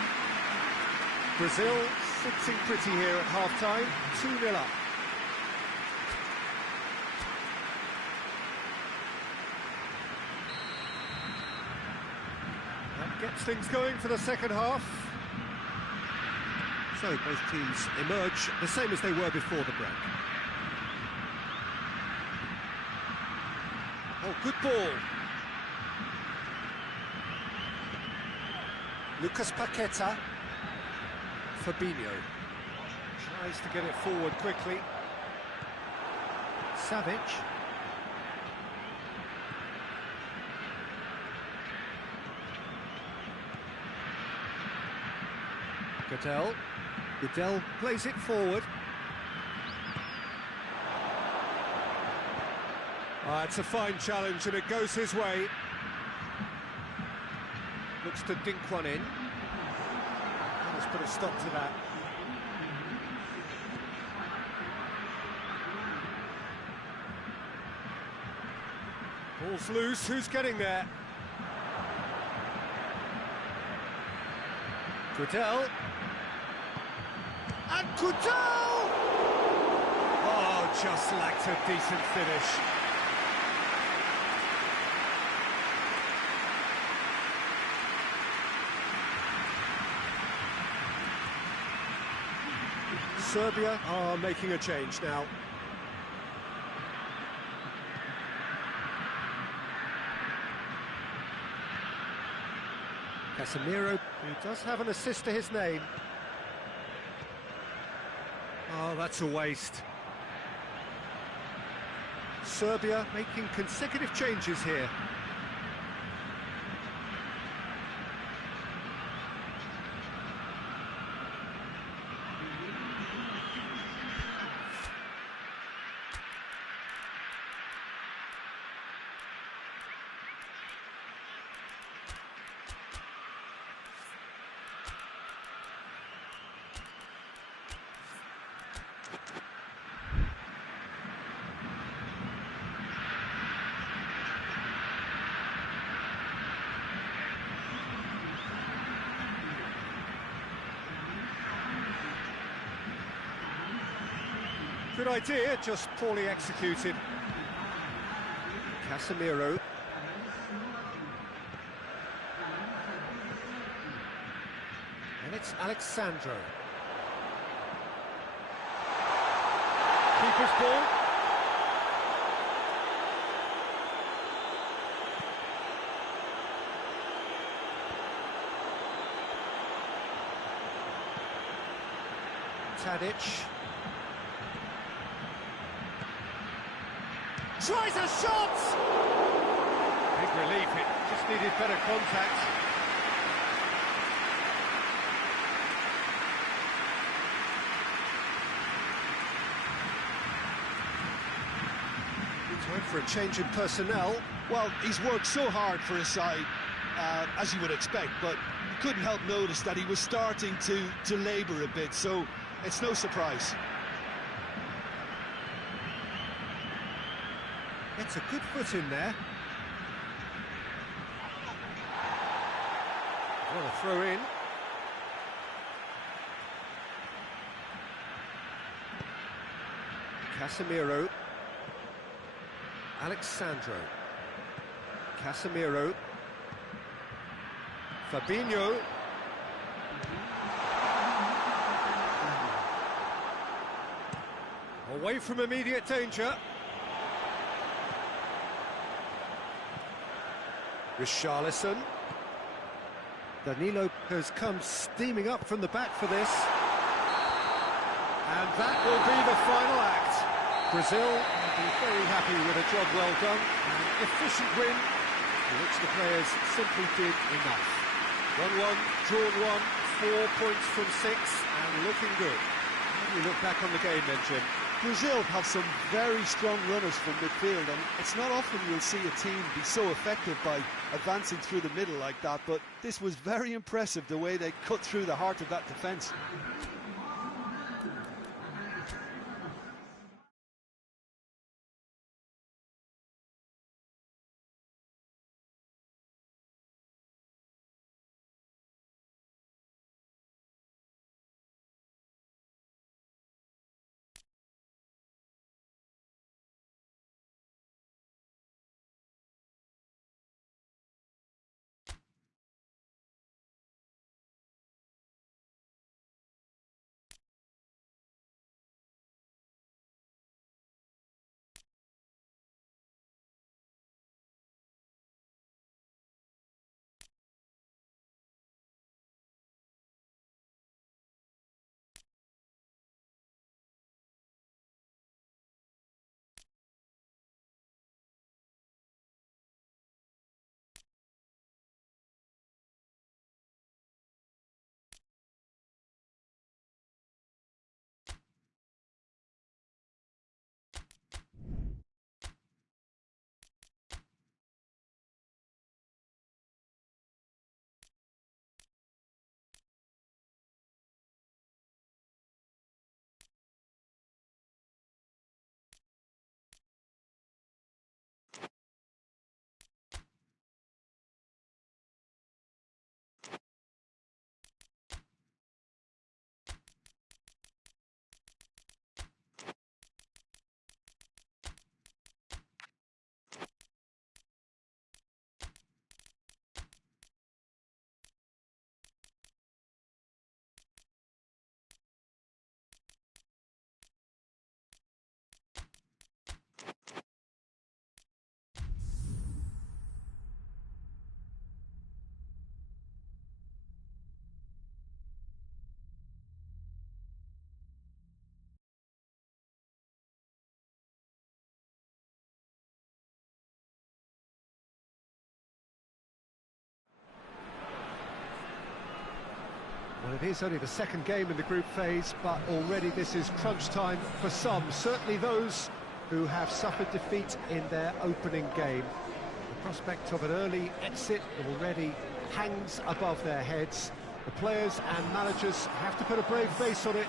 Brazil sitting pretty here at half-time, 2-0 up. gets things going for the second half. So both teams emerge the same as they were before the break. Oh, good ball. Lucas Paqueta. Fabinho. Tries to get it forward quickly. Savic. Goodell plays it forward. It's a fine challenge and it goes his way. Looks to dink one in. Let's put a stop to that. Ball's loose, who's getting there? Goodell. And Goodell! Oh, just lacked a decent finish. Serbia are making a change now. Casemiro, who does have an assist to his name. Oh, that's a waste. Serbia making consecutive changes here. Good idea, just poorly executed. Casemiro. And it's Alexandro. Keeper's ball. Tadic. Tries a shot! Big relief, it just needed better contact. Time for a change in personnel. Well, he's worked so hard for his side, as you would expect, but you couldn't help notice that he was starting to labour a bit, so it's no surprise. Gets a good foot in there. What a throw in. Casemiro. Alexandro. Casemiro. Fabinho. Away from immediate danger. Richarlison. Danilo has come steaming up from the back for this. And that will be the final act. Brazil will be very happy with a job well done. An efficient win, for which the players simply did enough. 1-1, drawn 1, 4 points from 6, and looking good. How do you look back on the game then, Jim? Brazil have some very strong runners from midfield, and it's not often you'll see a team be so effective by advancing through the middle like that, but this was very impressive, the way they cut through the heart of that defence. Well, it is only the second game in the group phase, but already this is crunch time for some, certainly those who have suffered defeat in their opening game. The prospect of an early exit already hangs above their heads. The players and managers have to put a brave face on it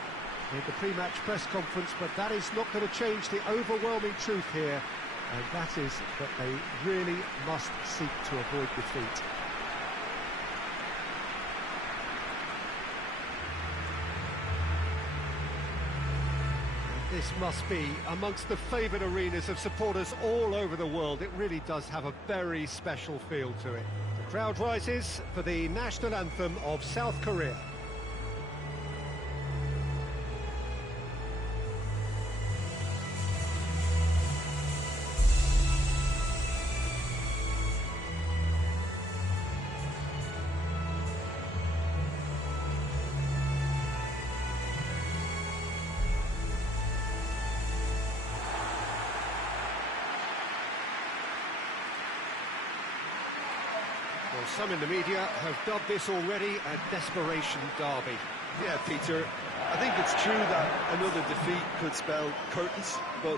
in the pre-match press conference, but that is not going to change the overwhelming truth here, and that is that they really must seek to avoid defeat. This must be amongst the favoured arenas of supporters all over the world. It really does have a very special feel to it. The crowd rises for the national anthem of South Korea. Well, some in the media have dubbed this already a desperation derby. Yeah, Peter, I think it's true that another defeat could spell curtains, but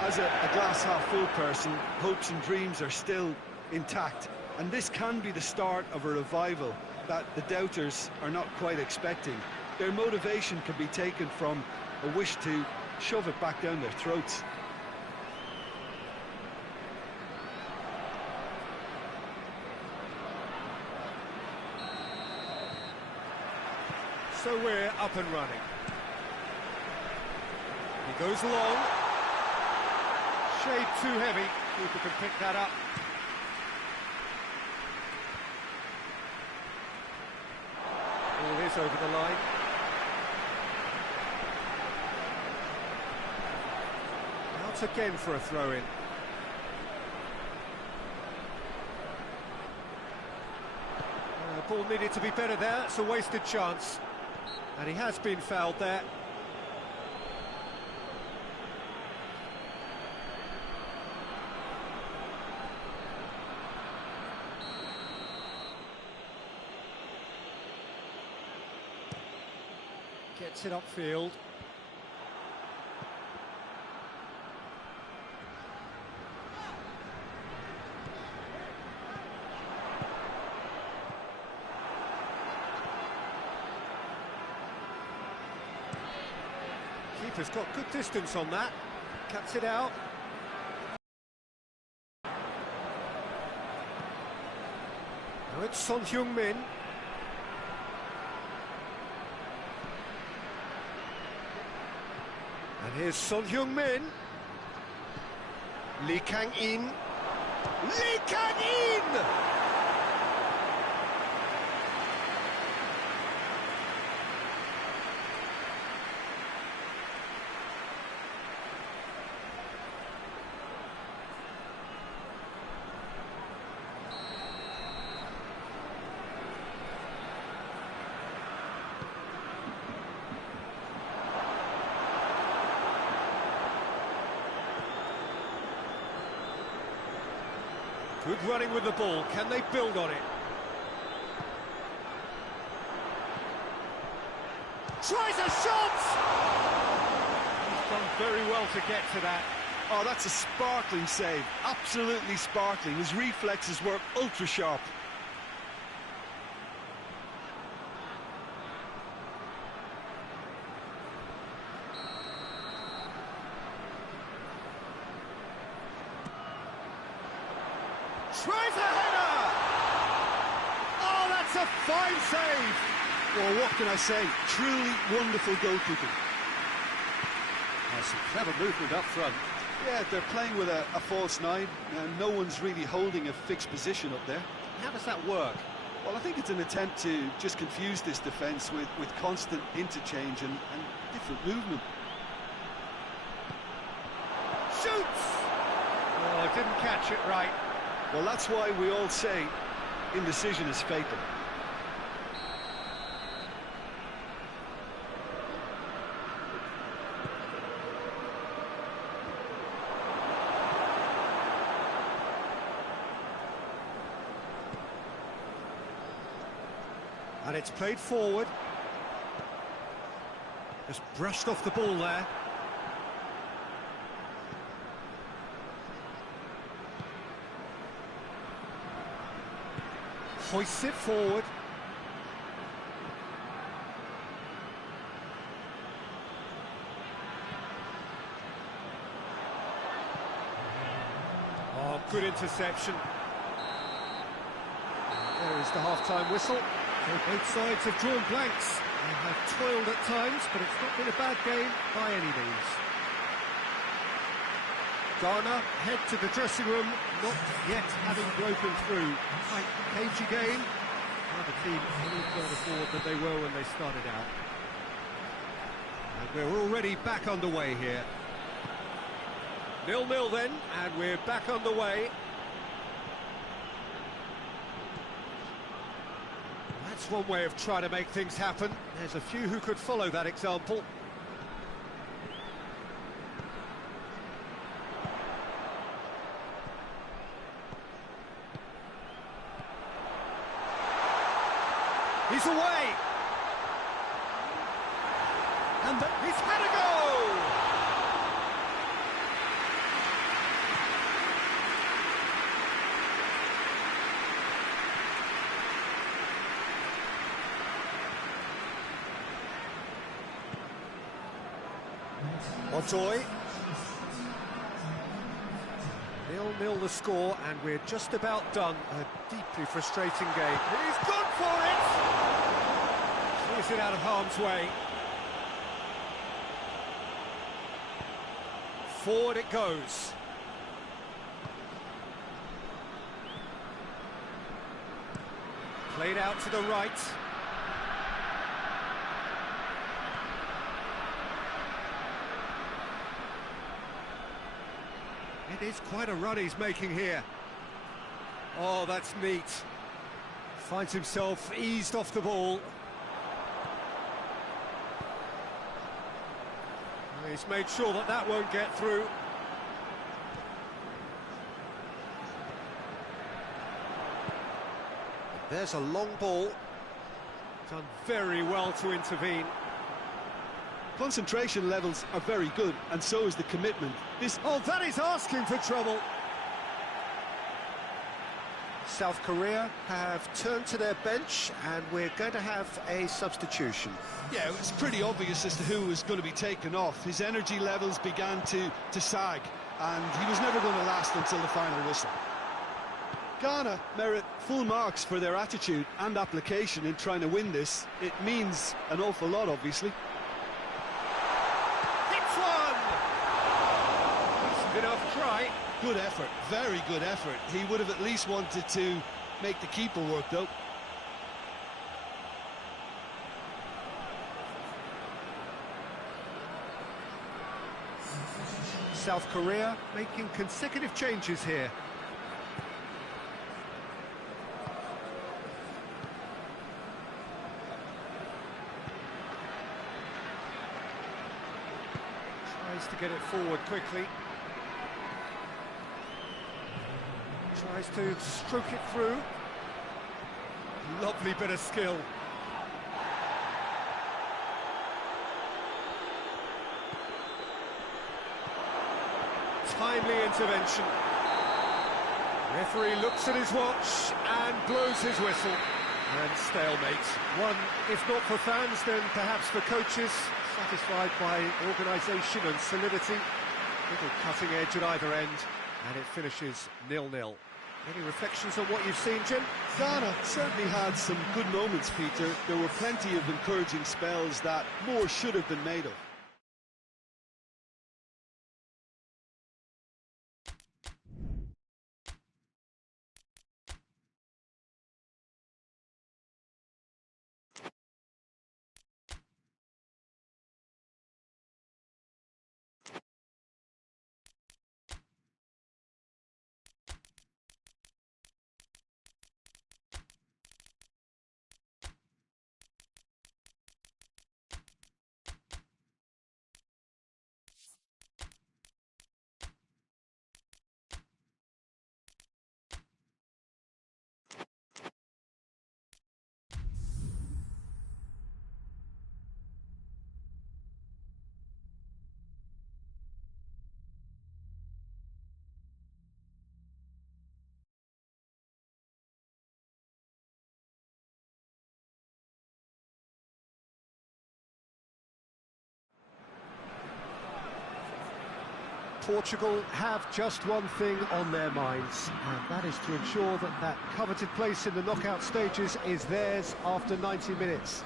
as a glass-half-full person, hopes and dreams are still intact, and this can be the start of a revival that the doubters are not quite expecting. Their motivation can be taken from a wish to shove it back down their throats. So we're up and running. He goes long. Shade too heavy. Keeper can pick that up. All is over the line. Out again for a throw-in. The ball needed to be better there. It's a wasted chance. And he has been fouled there. Gets it upfield. Keeper's got good distance on that. Cuts it out. Now it's Son Heung-min. And here's Son Heung-min. Lee Kang-in. Lee Kang-in! Good running with the ball. Can they build on it? Tries a shot! He's done very well to get to that. Oh, that's a sparkling save. Absolutely sparkling. His reflexes were ultra sharp. Tries a header! Oh, that's a fine save! Well, what can I say? Truly wonderful goalkeeping. Some clever movement up front. Yeah, they're playing with a false nine, and no one's really holding a fixed position up there. How does that work? Well, I think it's an attempt to just confuse this defence with constant interchange and different movement. Shoots! Oh, didn't catch it right. Well, that's why we all say indecision is fatal. And it's played forward. Just brushed off the ball there. Hoists it forward. Oh, good interception. There is the half-time whistle. So both sides have drawn blanks. They have toiled at times, but it's not been a bad game by any means. Ghana head to the dressing room, not yet having broken through. Quite cagey game. Another team a little further forward than they were when they started out. And we're already back underway here. 0-0 then, and we're back underway. That's one way of trying to make things happen. There's a few who could follow that example. He's away! And he's had a go! Otoy. 0-0 the score, and we're just about done. A deeply frustrating game. He's gone for it! Clears it out of harm's way. Forward it goes. Played out to the right. It is quite a run he's making here. Oh, that's neat. Finds himself eased off the ball. He's made sure that that won't get through. There's a long ball. Done very well to intervene. Concentration levels are very good, and so is the commitment. Oh, that is asking for trouble. South Korea have turned to their bench, and we're going to have a substitution. Yeah, it was pretty obvious as to who was going to be taken off. His energy levels began to sag, and he was never going to last until the final whistle. Ghana merit full marks for their attitude and application in trying to win this. It means an awful lot, obviously. Hits one! Decent enough try. Good effort, very good effort. He would have at least wanted to make the keeper work, though. South Korea making consecutive changes here. Tries to get it forward quickly. Tries to stroke it through. Lovely bit of skill. Timely intervention. Referee looks at his watch and blows his whistle. And stalemate. One, if not for fans, then perhaps for coaches, satisfied by organisation and solidity. Little cutting edge at either end, and it finishes 0-0. Any reflections on what you've seen, Jim? Ghana certainly had some good moments, Peter. There were plenty of encouraging spells that more should have been made of. Portugal have just one thing on their minds, and that is to ensure that that coveted place in the knockout stages is theirs after 90 minutes.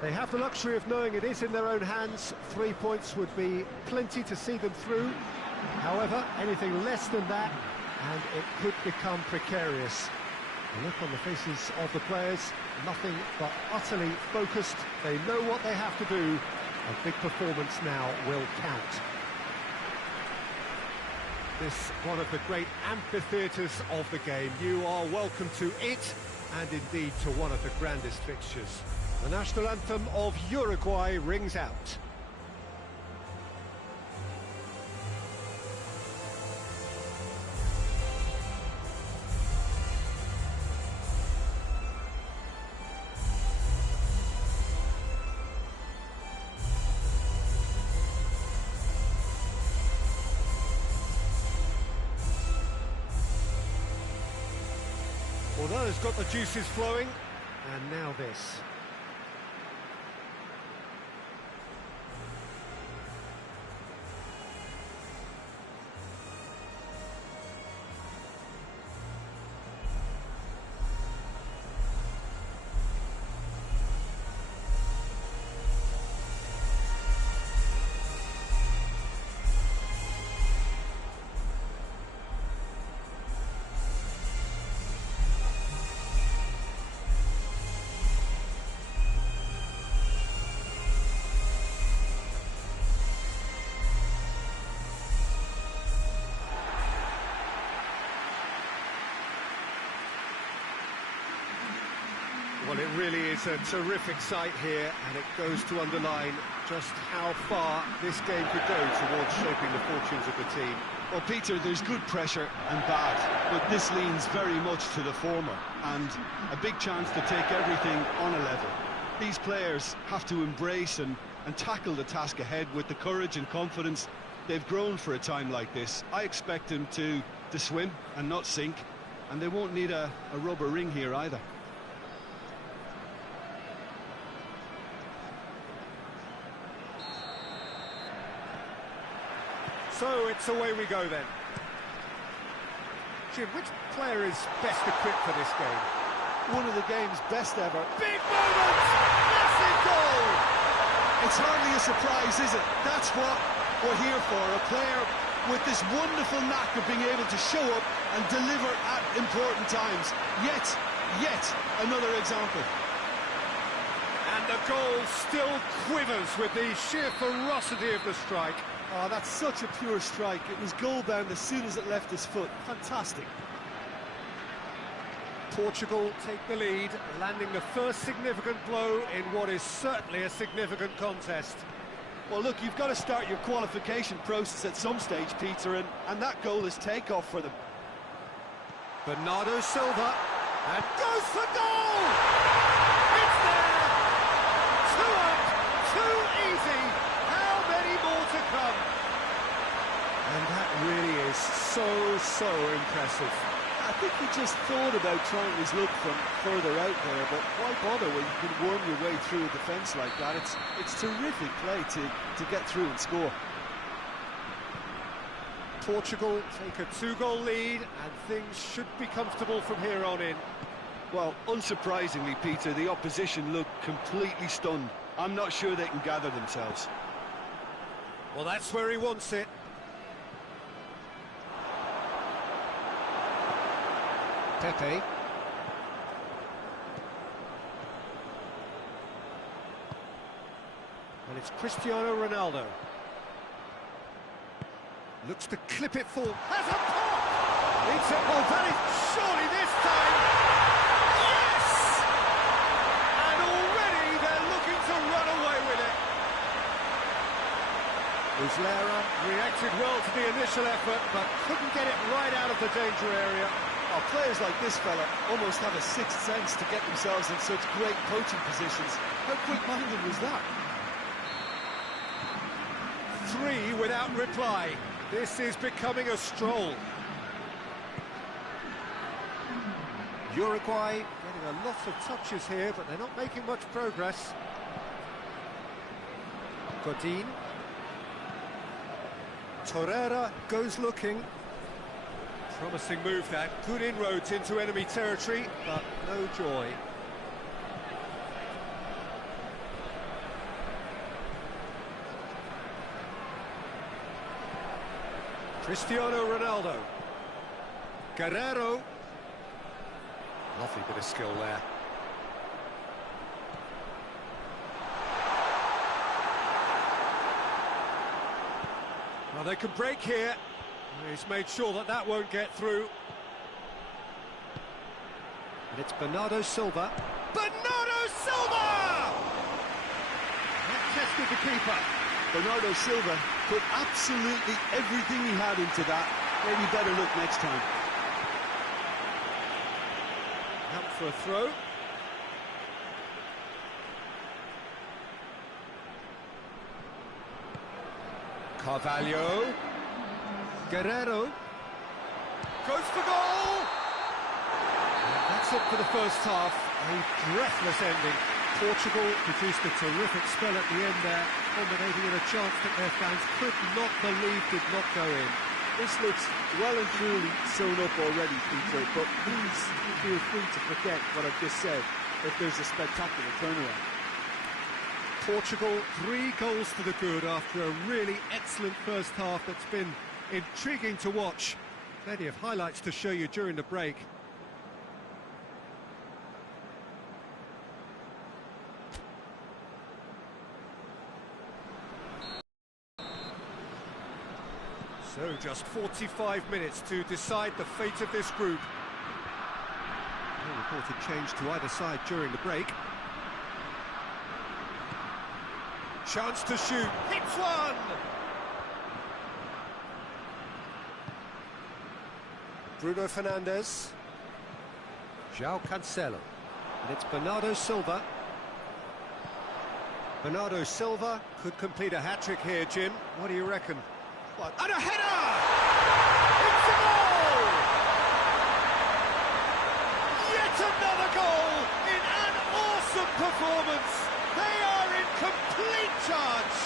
They have the luxury of knowing it is in their own hands. 3 points would be plenty to see them through. However, anything less than that, and it could become precarious. The look on the faces of the players, nothing but utterly focused. They know what they have to do. A big performance now will count. This one of the great amphitheatres of the game. You are welcome to it, and indeed to one of the grandest fixtures. The national anthem of Uruguay rings out. Well, that has got the juices flowing, and now this. Well, it really is a terrific sight here, and it goes to underline just how far this game could go towards shaping the fortunes of the team. Well, Peter, there's good pressure and bad, but this leans very much to the former, and a big chance to take everything on a level. These players have to embrace and tackle the task ahead with the courage and confidence they've grown for a time like this. I expect them to swim and not sink, and they won't need a rubber ring here either. So it's away we go then. Jim, which player is best equipped for this game? One of the game's best ever. Big moment! Massive goal! It's hardly a surprise, is it? That's what we're here for. A player with this wonderful knack of being able to show up and deliver at important times. Yet another example. And the goal still quivers with the sheer ferocity of the strike. Oh, that's such a pure strike. It was goal-bound as soon as it left his foot. Fantastic. Portugal take the lead, landing the first significant blow in what is certainly a significant contest. Well, look, you've got to start your qualification process at some stage, Peter, and that goal is take-off for them. Bernardo Silva, and goes for goal! It's there! 2 up, 2 easy! How many more to come? And that really is so impressive. I think he just thought about trying his luck from further out there, but why bother when you can worm your way through a defence like that? It's terrific play to get through and score. Portugal take a 2-goal lead, and things should be comfortable from here on in. Well, unsurprisingly, Peter, the opposition look completely stunned. I'm not sure they can gather themselves. Well, that's where he wants it. Pepe. And it's Cristiano Ronaldo. Looks to clip it full. Has a pop! Needs it. Oh, that is surely this time. Yes! And already they're looking to run away with it. Muslera reacted well to the initial effort, but couldn't get it right out of the danger area. Oh, players like this fella almost have a sixth sense to get themselves in such great coaching positions. How quick-minded was that? 3 without reply. This is becoming a stroll. Uruguay getting a lot of touches here, but they're not making much progress. Godin. Torreira goes looking. Promising move that. Good inroads into enemy territory, but no joy. Cristiano Ronaldo. Guerrero. Lovely bit of skill there. Well, they can break here. He's made sure that that won't get through. And it's Bernardo Silva. Bernardo Silva! That tested the keeper. Bernardo Silva put absolutely everything he had into that. Maybe better look next time. Out for a throw. Carvalho. Guerrero. Goes for goal! And that's it for the first half. A breathless ending. Portugal produced a terrific spell at the end there, culminating in a chance that their fans could not believe did not go in. This looks well and truly sewn up already, Peter, but please feel free to forget what I've just said if there's a spectacular turnaround. Portugal, 3 goals for the good after a really excellent first half that's been intriguing to watch. Plenty of highlights to show you during the break. So just 45 minutes to decide the fate of this group. No reported change to either side during the break. Chance to shoot. Hits one! Bruno Fernandes. João Cancelo. And it's Bernardo Silva. Bernardo Silva could complete a hat-trick here, Jim. What do you reckon? What? And a header! It's a goal! Yet another goal in an awesome performance! They are in complete charge!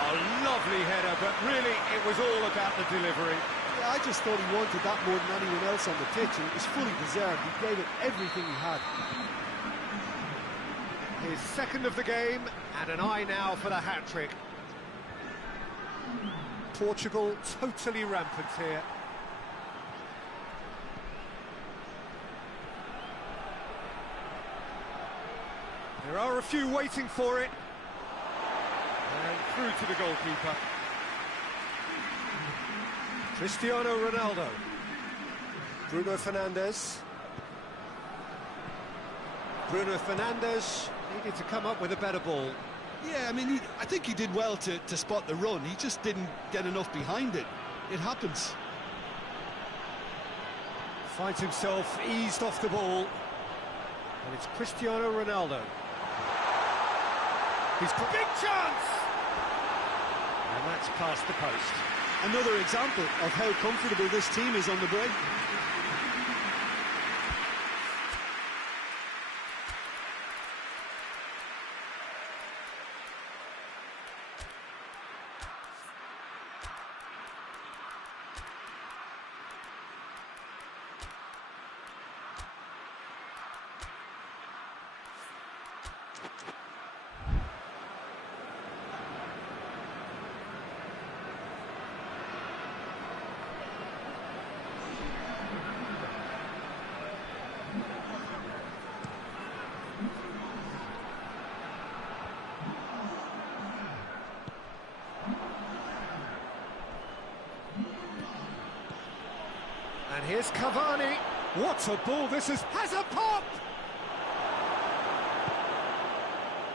A lovely header, but really it was all about the delivery. Yeah, I just thought he wanted that more than anyone else on the pitch, and it was fully deserved. He gave it everything he had. His second of the game, and an eye now for the hat-trick. Portugal totally rampant here. There are a few waiting for it. And through to the goalkeeper. Cristiano Ronaldo. Bruno Fernandes. Bruno Fernandes needed to come up with a better ball. Yeah, I mean, I think he did well to spot the run. He just didn't get enough behind it. It happens. Finds himself eased off the ball. And it's Cristiano Ronaldo. He's got big chance! And that's past the post. Another example of how comfortable this team is on the break. And here's Cavani. What a ball this is. Has a pop!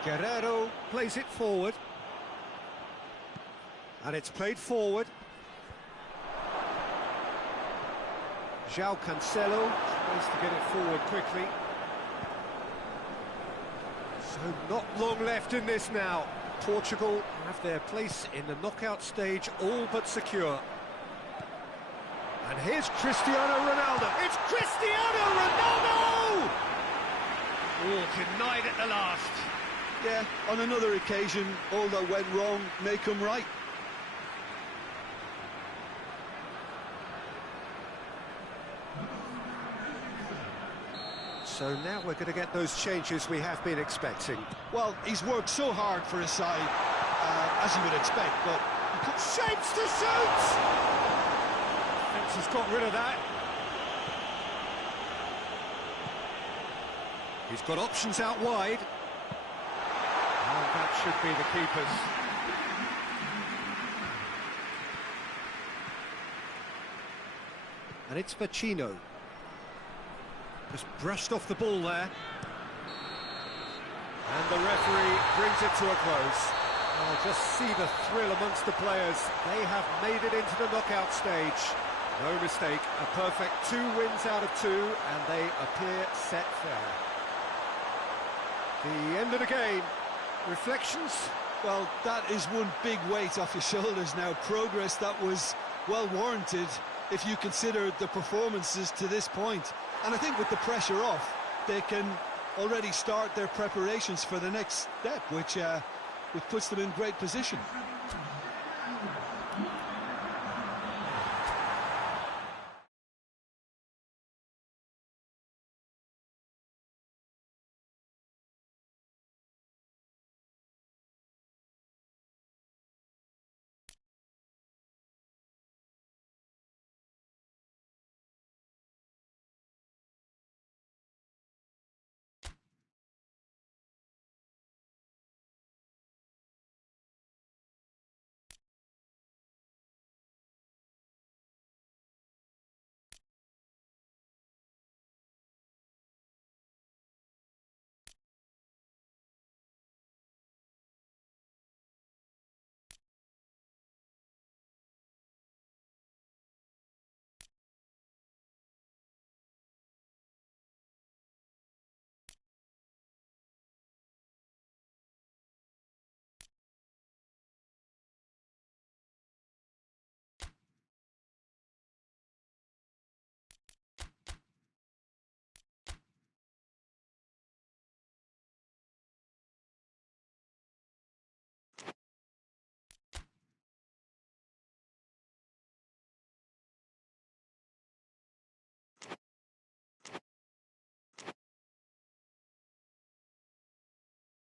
Guerrero plays it forward. And it's played forward. João Cancelo tries to get it forward quickly. So not long left in this now. Portugal have their place in the knockout stage all but secure. And here's Cristiano Ronaldo. It's Cristiano Ronaldo! Oh, denied at the last. Yeah, on another occasion, all that went wrong may come right. So now we're going to get those changes we have been expecting. Well, he's worked so hard for his side, as you would expect, but he could... Shapes to shoot! Fence has got rid of that. He's got options out wide. And that should be the keepers. And it's Vecino. Just brushed off the ball there. And the referee brings it to a close. Oh, just see the thrill amongst the players. They have made it into the knockout stage. No mistake, a perfect 2 wins out of 2, and they appear set fair. The end of the game. Reflections? Well, that is one big weight off your shoulders now. Progress that was well warranted if you consider the performances to this point. And I think with the pressure off, they can already start their preparations for the next step, which puts them in great position.